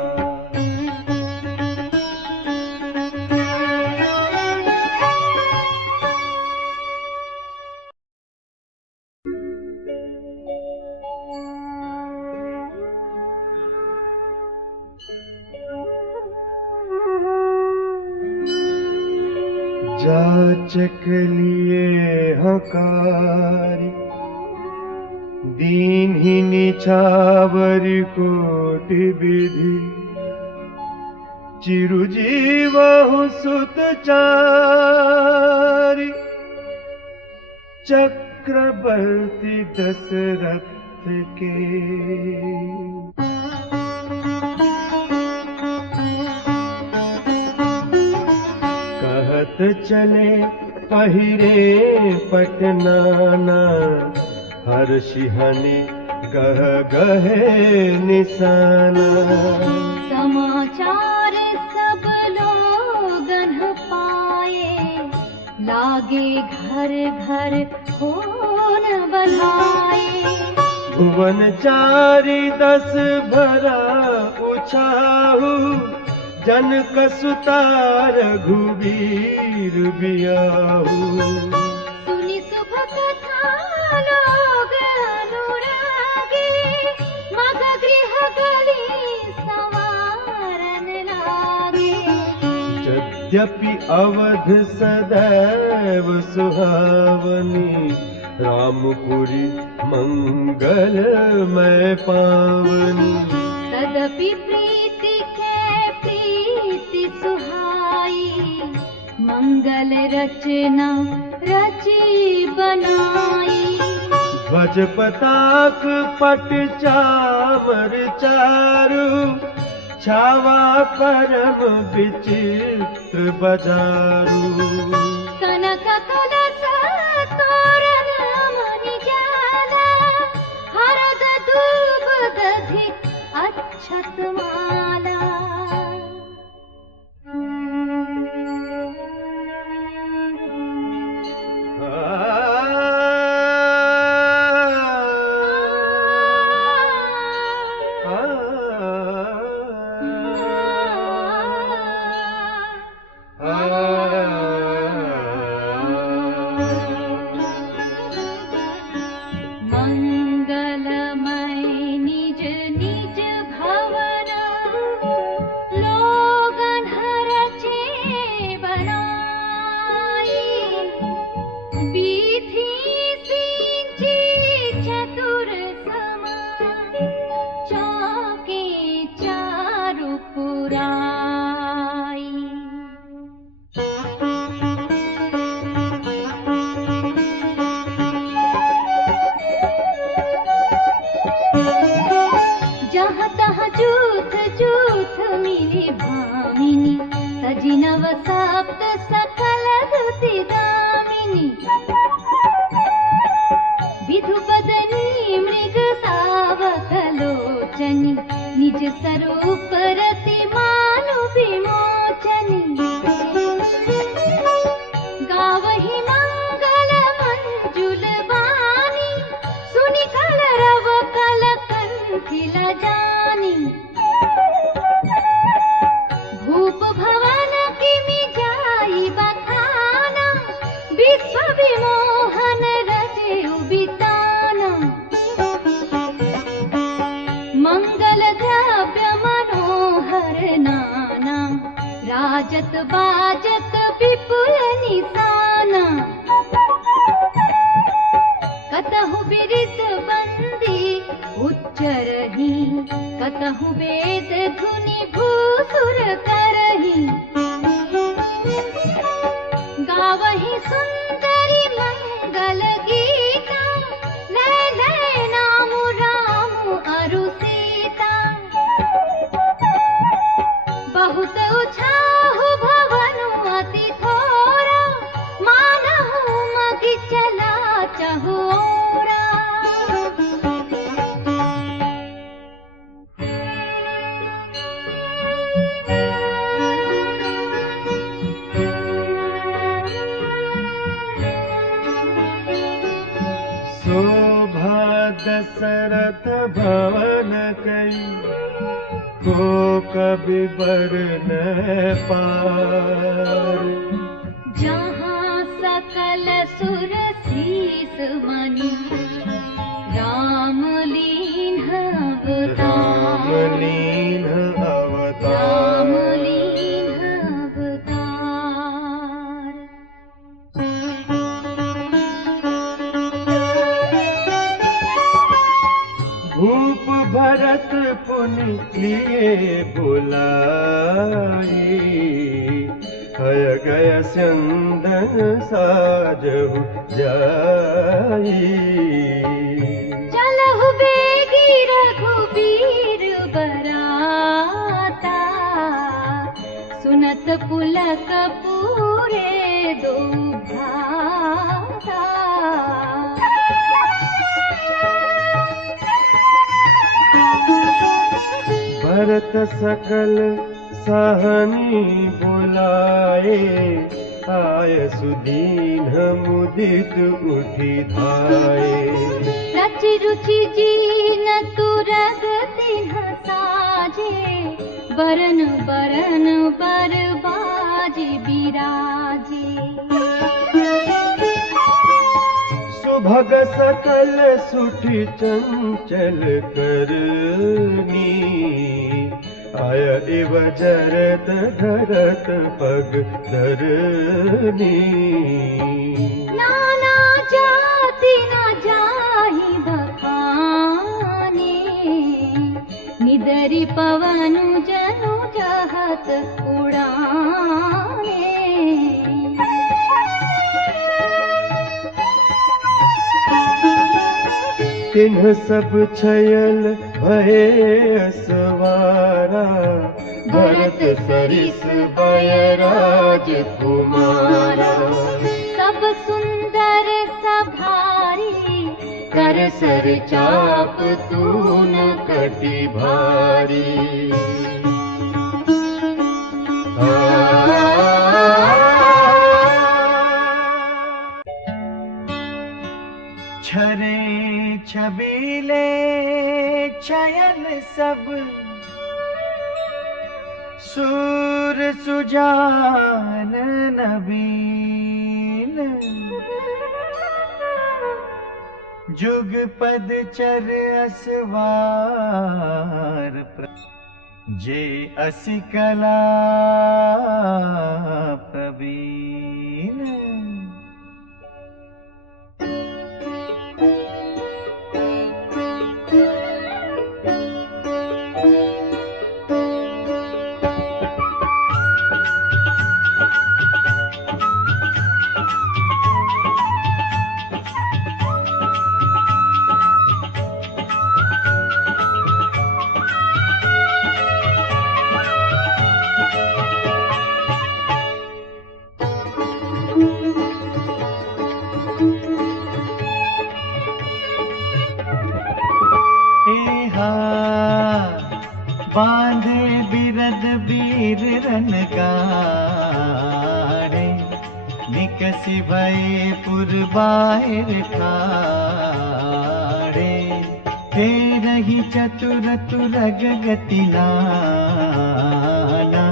जाचक लिए हकारी, दीन्हि निछावर कोटि विधि। चिरुजीवहु सुत चारि, चक्रवर्ती दशरथ के। कहत चले पहिरे पटनाना, हर्षिहनि गह गहे निशाना। समाचार सब लोगन पाए, लागे घर घर होन बधाए। भुवन चारि दस भरा उछाहु, जनक सुता रघुबीर बियाहु। सुनि शुभ कथा लोग अनुरागे, मग गृह गली संवारन लागे। यद्यपि अवध सदैव सुहावनी, रामपुरी मंगलमय पावनी। तदपि प्रीति के प्रीति सुहाई, मंगल रचना रची बनाई। ध्वज पताक पट चामर चारु, छावा परम विचित्र बजारू। कनक कलश तोरण मणि जाला, हरद दूब दधि अक्षत माला। मंगलमय निज निज भवन, लोगन रचे बनाई। बीथी सिंची चतुर समान, चौके चारु पुराई। जहाँ तहाँ जूथ नीली भामिनी सजि नव सप्त सकल धुति दामिनी विधुपदनी मृग सावकलोचनी निज स्वरूप रति मानु विमोचनी गावहि मंगल मंजुल वाणी सुनि कलरव कल कंठिल जानी भूप भवन किमि जाई बखाना विश्व विमोहन रचयु बिताना मंगल द्रव्य मनोहर नाना राजत बाजत विपुल निशाना कतहु बिरिद बंदी उच्चरहि कतहु वेद धुनि भूसुर करहि गावहि सुंदरी मंगल गीता लय लय नामु रामु अरु सीता बहुत उछाहु भवनु अति थोरा मानहु मगि चला चहोरा शोभा दशरथ भवन कई को कभी बरन पार जहाँ सकल सुर शीस मनि राम लीन अवतार रामलीन अवतार राम लीन अवतार भूप भरत पुनि लिए बुलाए हय गय स्यंदन साजहु जाई चलहु बेगी रघुबीर बराता सुनत पुलक पूरे दो भ्राता भरत सकल सहनी बुलाए आय सुदीन मुदित उठी धाये रचि रुचि जीन तुरग तिन्ह साजे बरन बरन पर बाजी बिराजे सुभग सकल सुठी चंचल करनी आय इव जरत धरत पग धरनी नाना जाति न जाहि बखाने निदरि पवन जनु जहत उड़ाने तिन्ह सब छयल भये असवारा भरत सरिस बयराज कुमारा सब सुंदर सभारी कर सर चाप तून कटि भारी छरे छबीले चयन सब सूर सुजान नबीन जुग पद चर असवार जे असि कला प्रवीण वीर रन गाड़े, निकसि भये पुरबाहिर ठाड़े। हे रही चतुर तुरग गति नाना,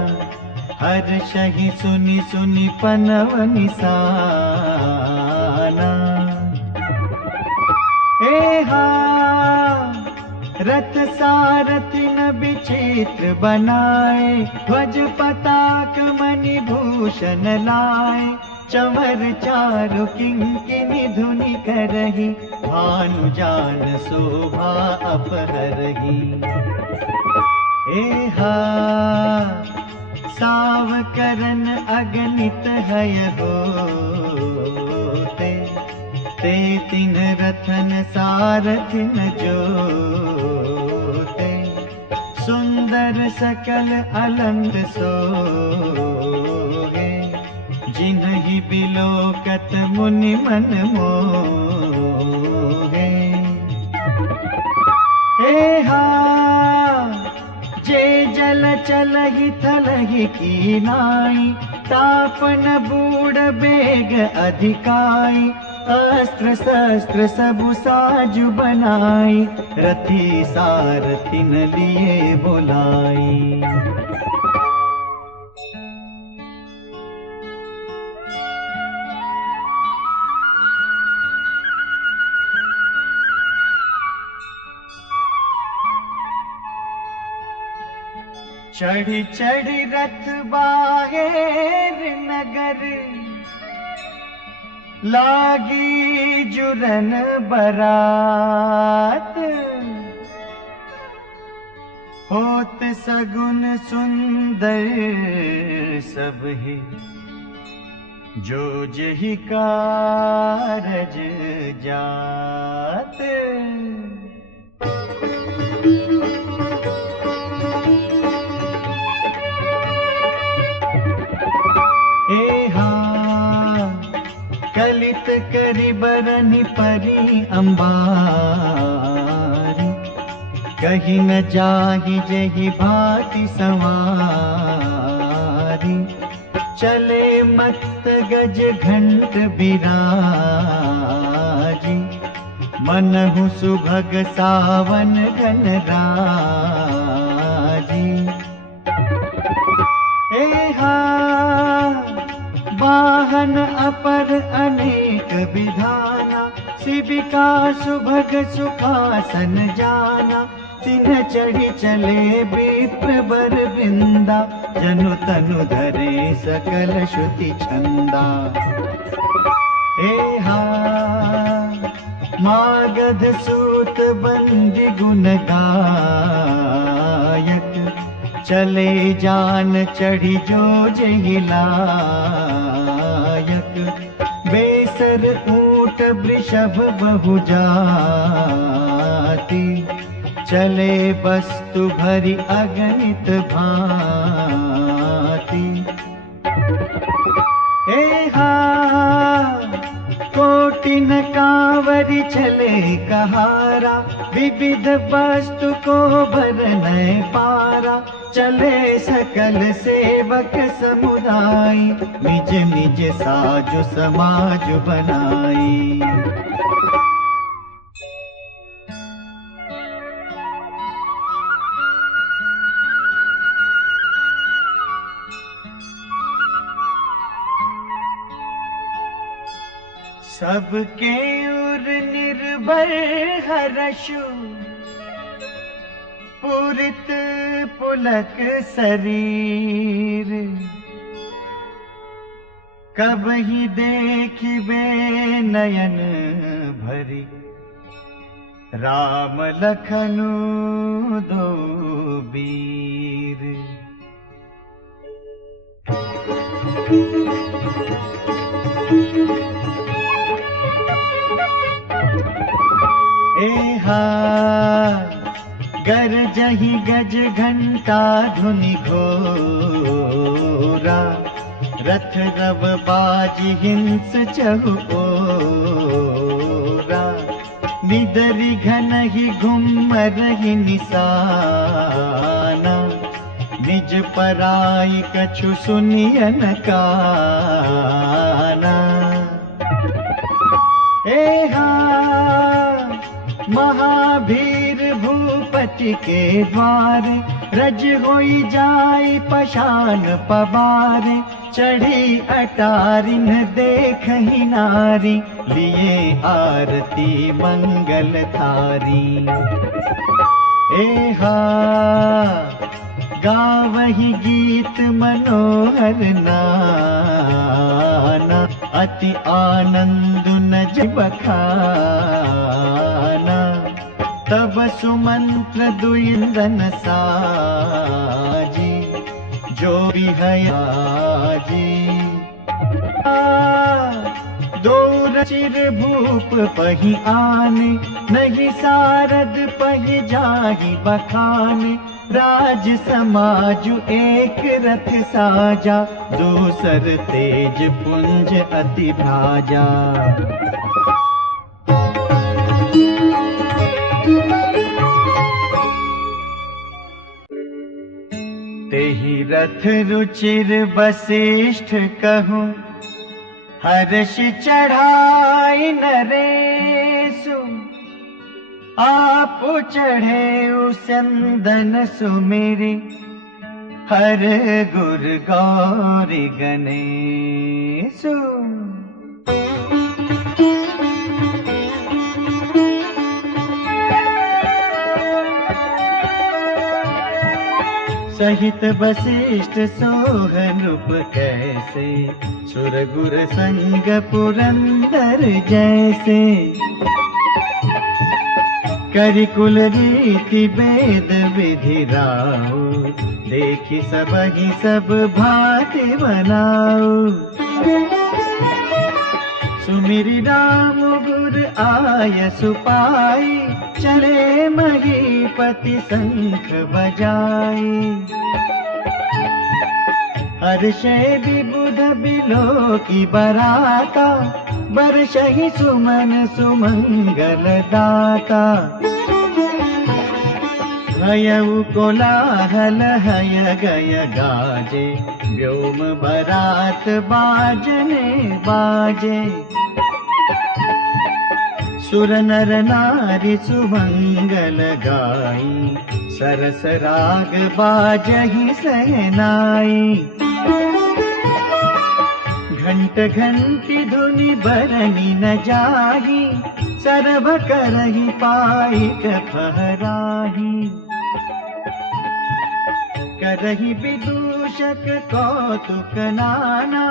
हर शही सुनि सुनि पनव निसाना। एहा रथ सारथि न विचित्र बनाए, ध्वज पताक मणि भूषण लाए। चंवर चारु किंकिनी धुनि करही, भानु जान शोभा अपहरही। एहा सावकरन अगणित हय होते, ते तिन रथन सारथिन जोते। सुंदर सकल अलंग सोहे, जिन्हि बिलोकत मुनि मन मोहे। एहा जे जल चलहि थलहि कीनाई, तापन बूढ़ बेग अधिकाई। अस्त्र शस्त्र सबु साजु बनाई, रथी सारथिन लिए बोलाई। चढ़ी चढ़ी रथ बाहेर नगर, लागी जुरन बरात। होत सगुन सुंदर सबहि, जो जहि कारज जात। एहा कलित करि बरनि परि अंबारी, कहीं न जाहि जेहि भांति संवारी। चले मत्त गज घंट बिराजी, मनहु सुभग सावन घन राजी। एहा वाहन अपर अनेक विधाना, शिविका सुभग सुखासन जाना। तिन चढ़ी चले विप्र बर वृंदा, जनु तनु धरे सकल श्रुति छंदा। एहा मागध सूत बंदी गुण गायक, चले जान चढ़ी जो जहि लायक। बेसर ऊंट वृषभ बहु जाति, चले वस्तु भरी अगणित भांति। एहा कोटिन कांवरि चले कहारा, विविध वस्तु को भरनै पारा। चले सकल सेवक समुदाय, निज निज साजु समाज बनाई। सबके उर निर्भर हरषु, पुरित पुलक शरीर। कबहि देखिबे नयन भरी, राम लखनु दो बीर। एहा गरजहि गज घंटा धुनि घोरा, रथ रव बाजि हिंस चहु ओरा। निदरि घनहि घुम्मरहि निशाना, निज निज पराई कछु सुनियन काना। एहा महावीर भूपति के द्वार, रज होई जाई पशान पबार। चढ़ी अटारिन देखहि नारी, लिए आरती मंगल थारी। एहा गावहि गीत मनोहर नाना, अति आनंद न बखाना। तब सुमंत्र दुइंदन साजी, जो भी है आजी। दौर चिर भूप पही आने, नहीं सारद पही जाहि बखाने। राज समाज एक रथ साजा, दूसर तेज पुंज अति भाजा। तेहि रथ रुचिर वशिष्ठ कहूँ, हर्ष चढ़ाई नरेशु। आप चढ़े उसंदन सुमेरे, हर गुर गौरी गणेशु। सहित वशिष्ठ सोहन रूप कैसे, सुर गुर संग पुरंदर जैसे। करि कुल रीति वेद विधि राउ, देखि सबहि सब भांति बनाऊ। सुमिरि राम गुर आय सुपाई, चले महीपति शंख बजाई। हर्षे विबुध बिलोकी बराता, बरसहि सुमन सुमंगल दाता। हयउ कोलाहल हय गय गाजे, व्योम बरात बाजने बाजे। सुर नर नारी सुमंगल गाई, सरस राग बाजहि सहनाई। घंट घंटी धुनि बरनी न जाही, सर्व करहि पाइक फहराही। करहि विदूषक कौतुक नाना,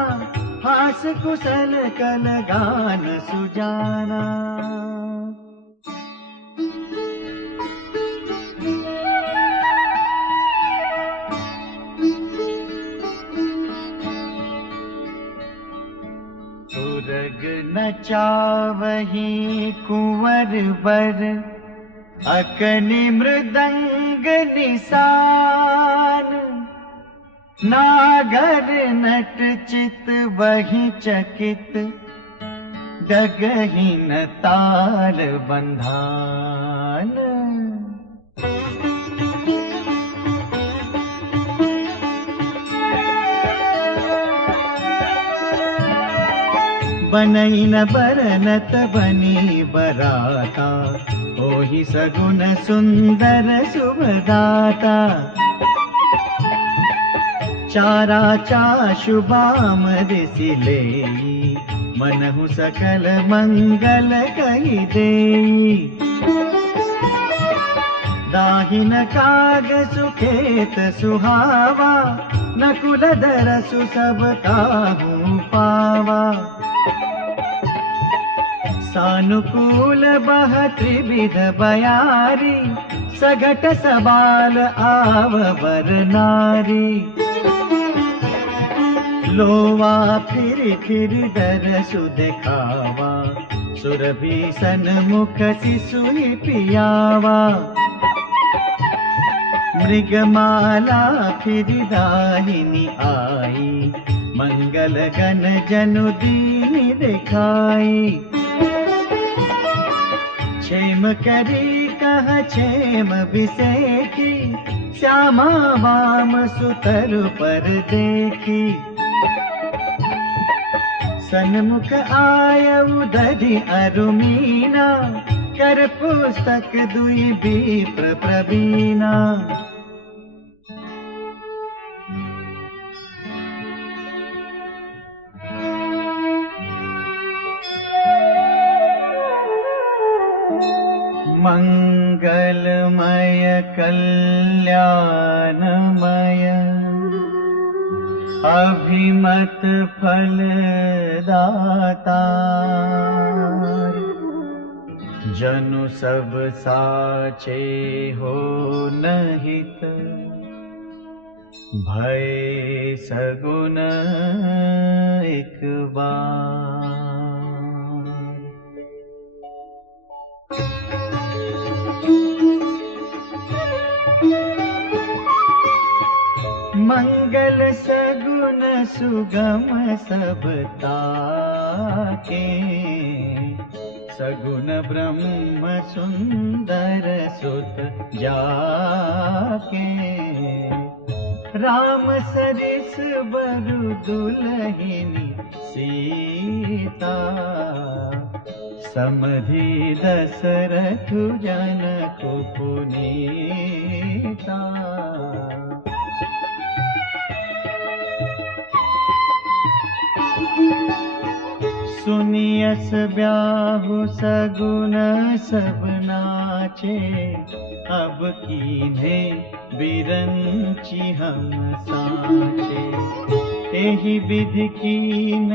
हास कुशल कल गान सुजाना। तुरग नचावहि कुंवर बर, अकनि मृदंग निशान। नागर नट चित वही चकित, डगहि न ताल बंधान। बनई न बरनत बनी बराता, ओहि सगुन सुंदर शुभदाता। चारा चाशु बाम दिसि लेई, मनहु सकल मंगल कहि देई। दाहिन काग सुखेत सुहावा, नकुल दरसु सब काहू पावा। सानुकूल बह त्रिविध बयारी, सघट सबाल आव बर नारी। लोवा फिर फिर दरसु दिखावा, सुरभि सन्मुख शिशुहि पियावा। मृगमाला फिर दाहिनी आई, मंगल गण जनु दीन दिखाई। क्षेम करी पुनः क्षेम विसेखी, श्यामा वाम सुतर पर देखी। सन्मुख आय उदधि अरुमीना, कर पुस्तक दुई विप्र प्रवीणा। मंगलमय कल्याणमय, अभिमत फलदाता। जनु सब साचे हो नहित, भय सगुन एक बार। मंगल सगुन सुगम सब ताके, सगुन ब्रह्म सुंदर सुत जाके। राम सरिस बरु दुलहिनी सीता, समधि दशरथ जनक पुनीता। सुनियस ब्याहु सगुन सब नाचे, अब कीन्हे बिरंची हम साचे। एहि विधि कीन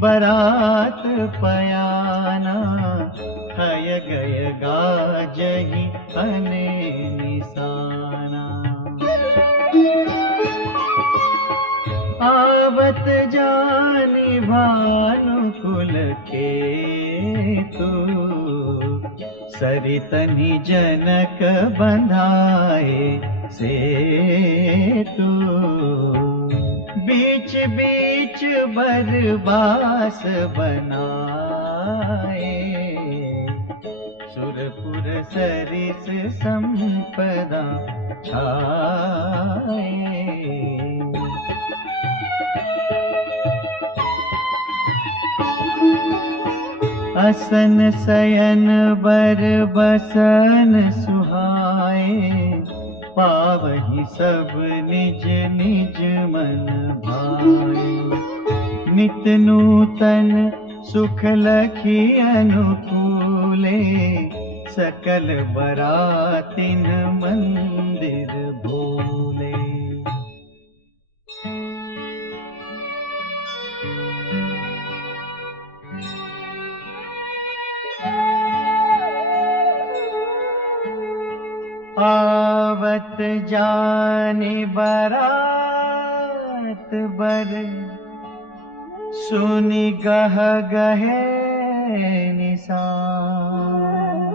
बरात पयाना, हय गय गाजहि अने निशाना। आवत जानि भानुकुल के तू, सरितनि जनक बंधाए सेतु। बीच बीच बरबास बनाए, सुरपुर सरिस संपदा छाए। असन शयन बर बसन सुहाए, पावहि सब निज निज मन भाए। नित नूतन सुख लखी अनुकूले, सकल बरातिन मंदिर भूले। आवत जानि बरात बर, सुनि गह गहे निशान।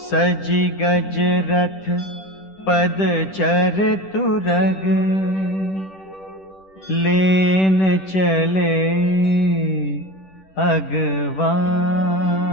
सजी गज रथ पद चर तुरग, लेन चले अगवान।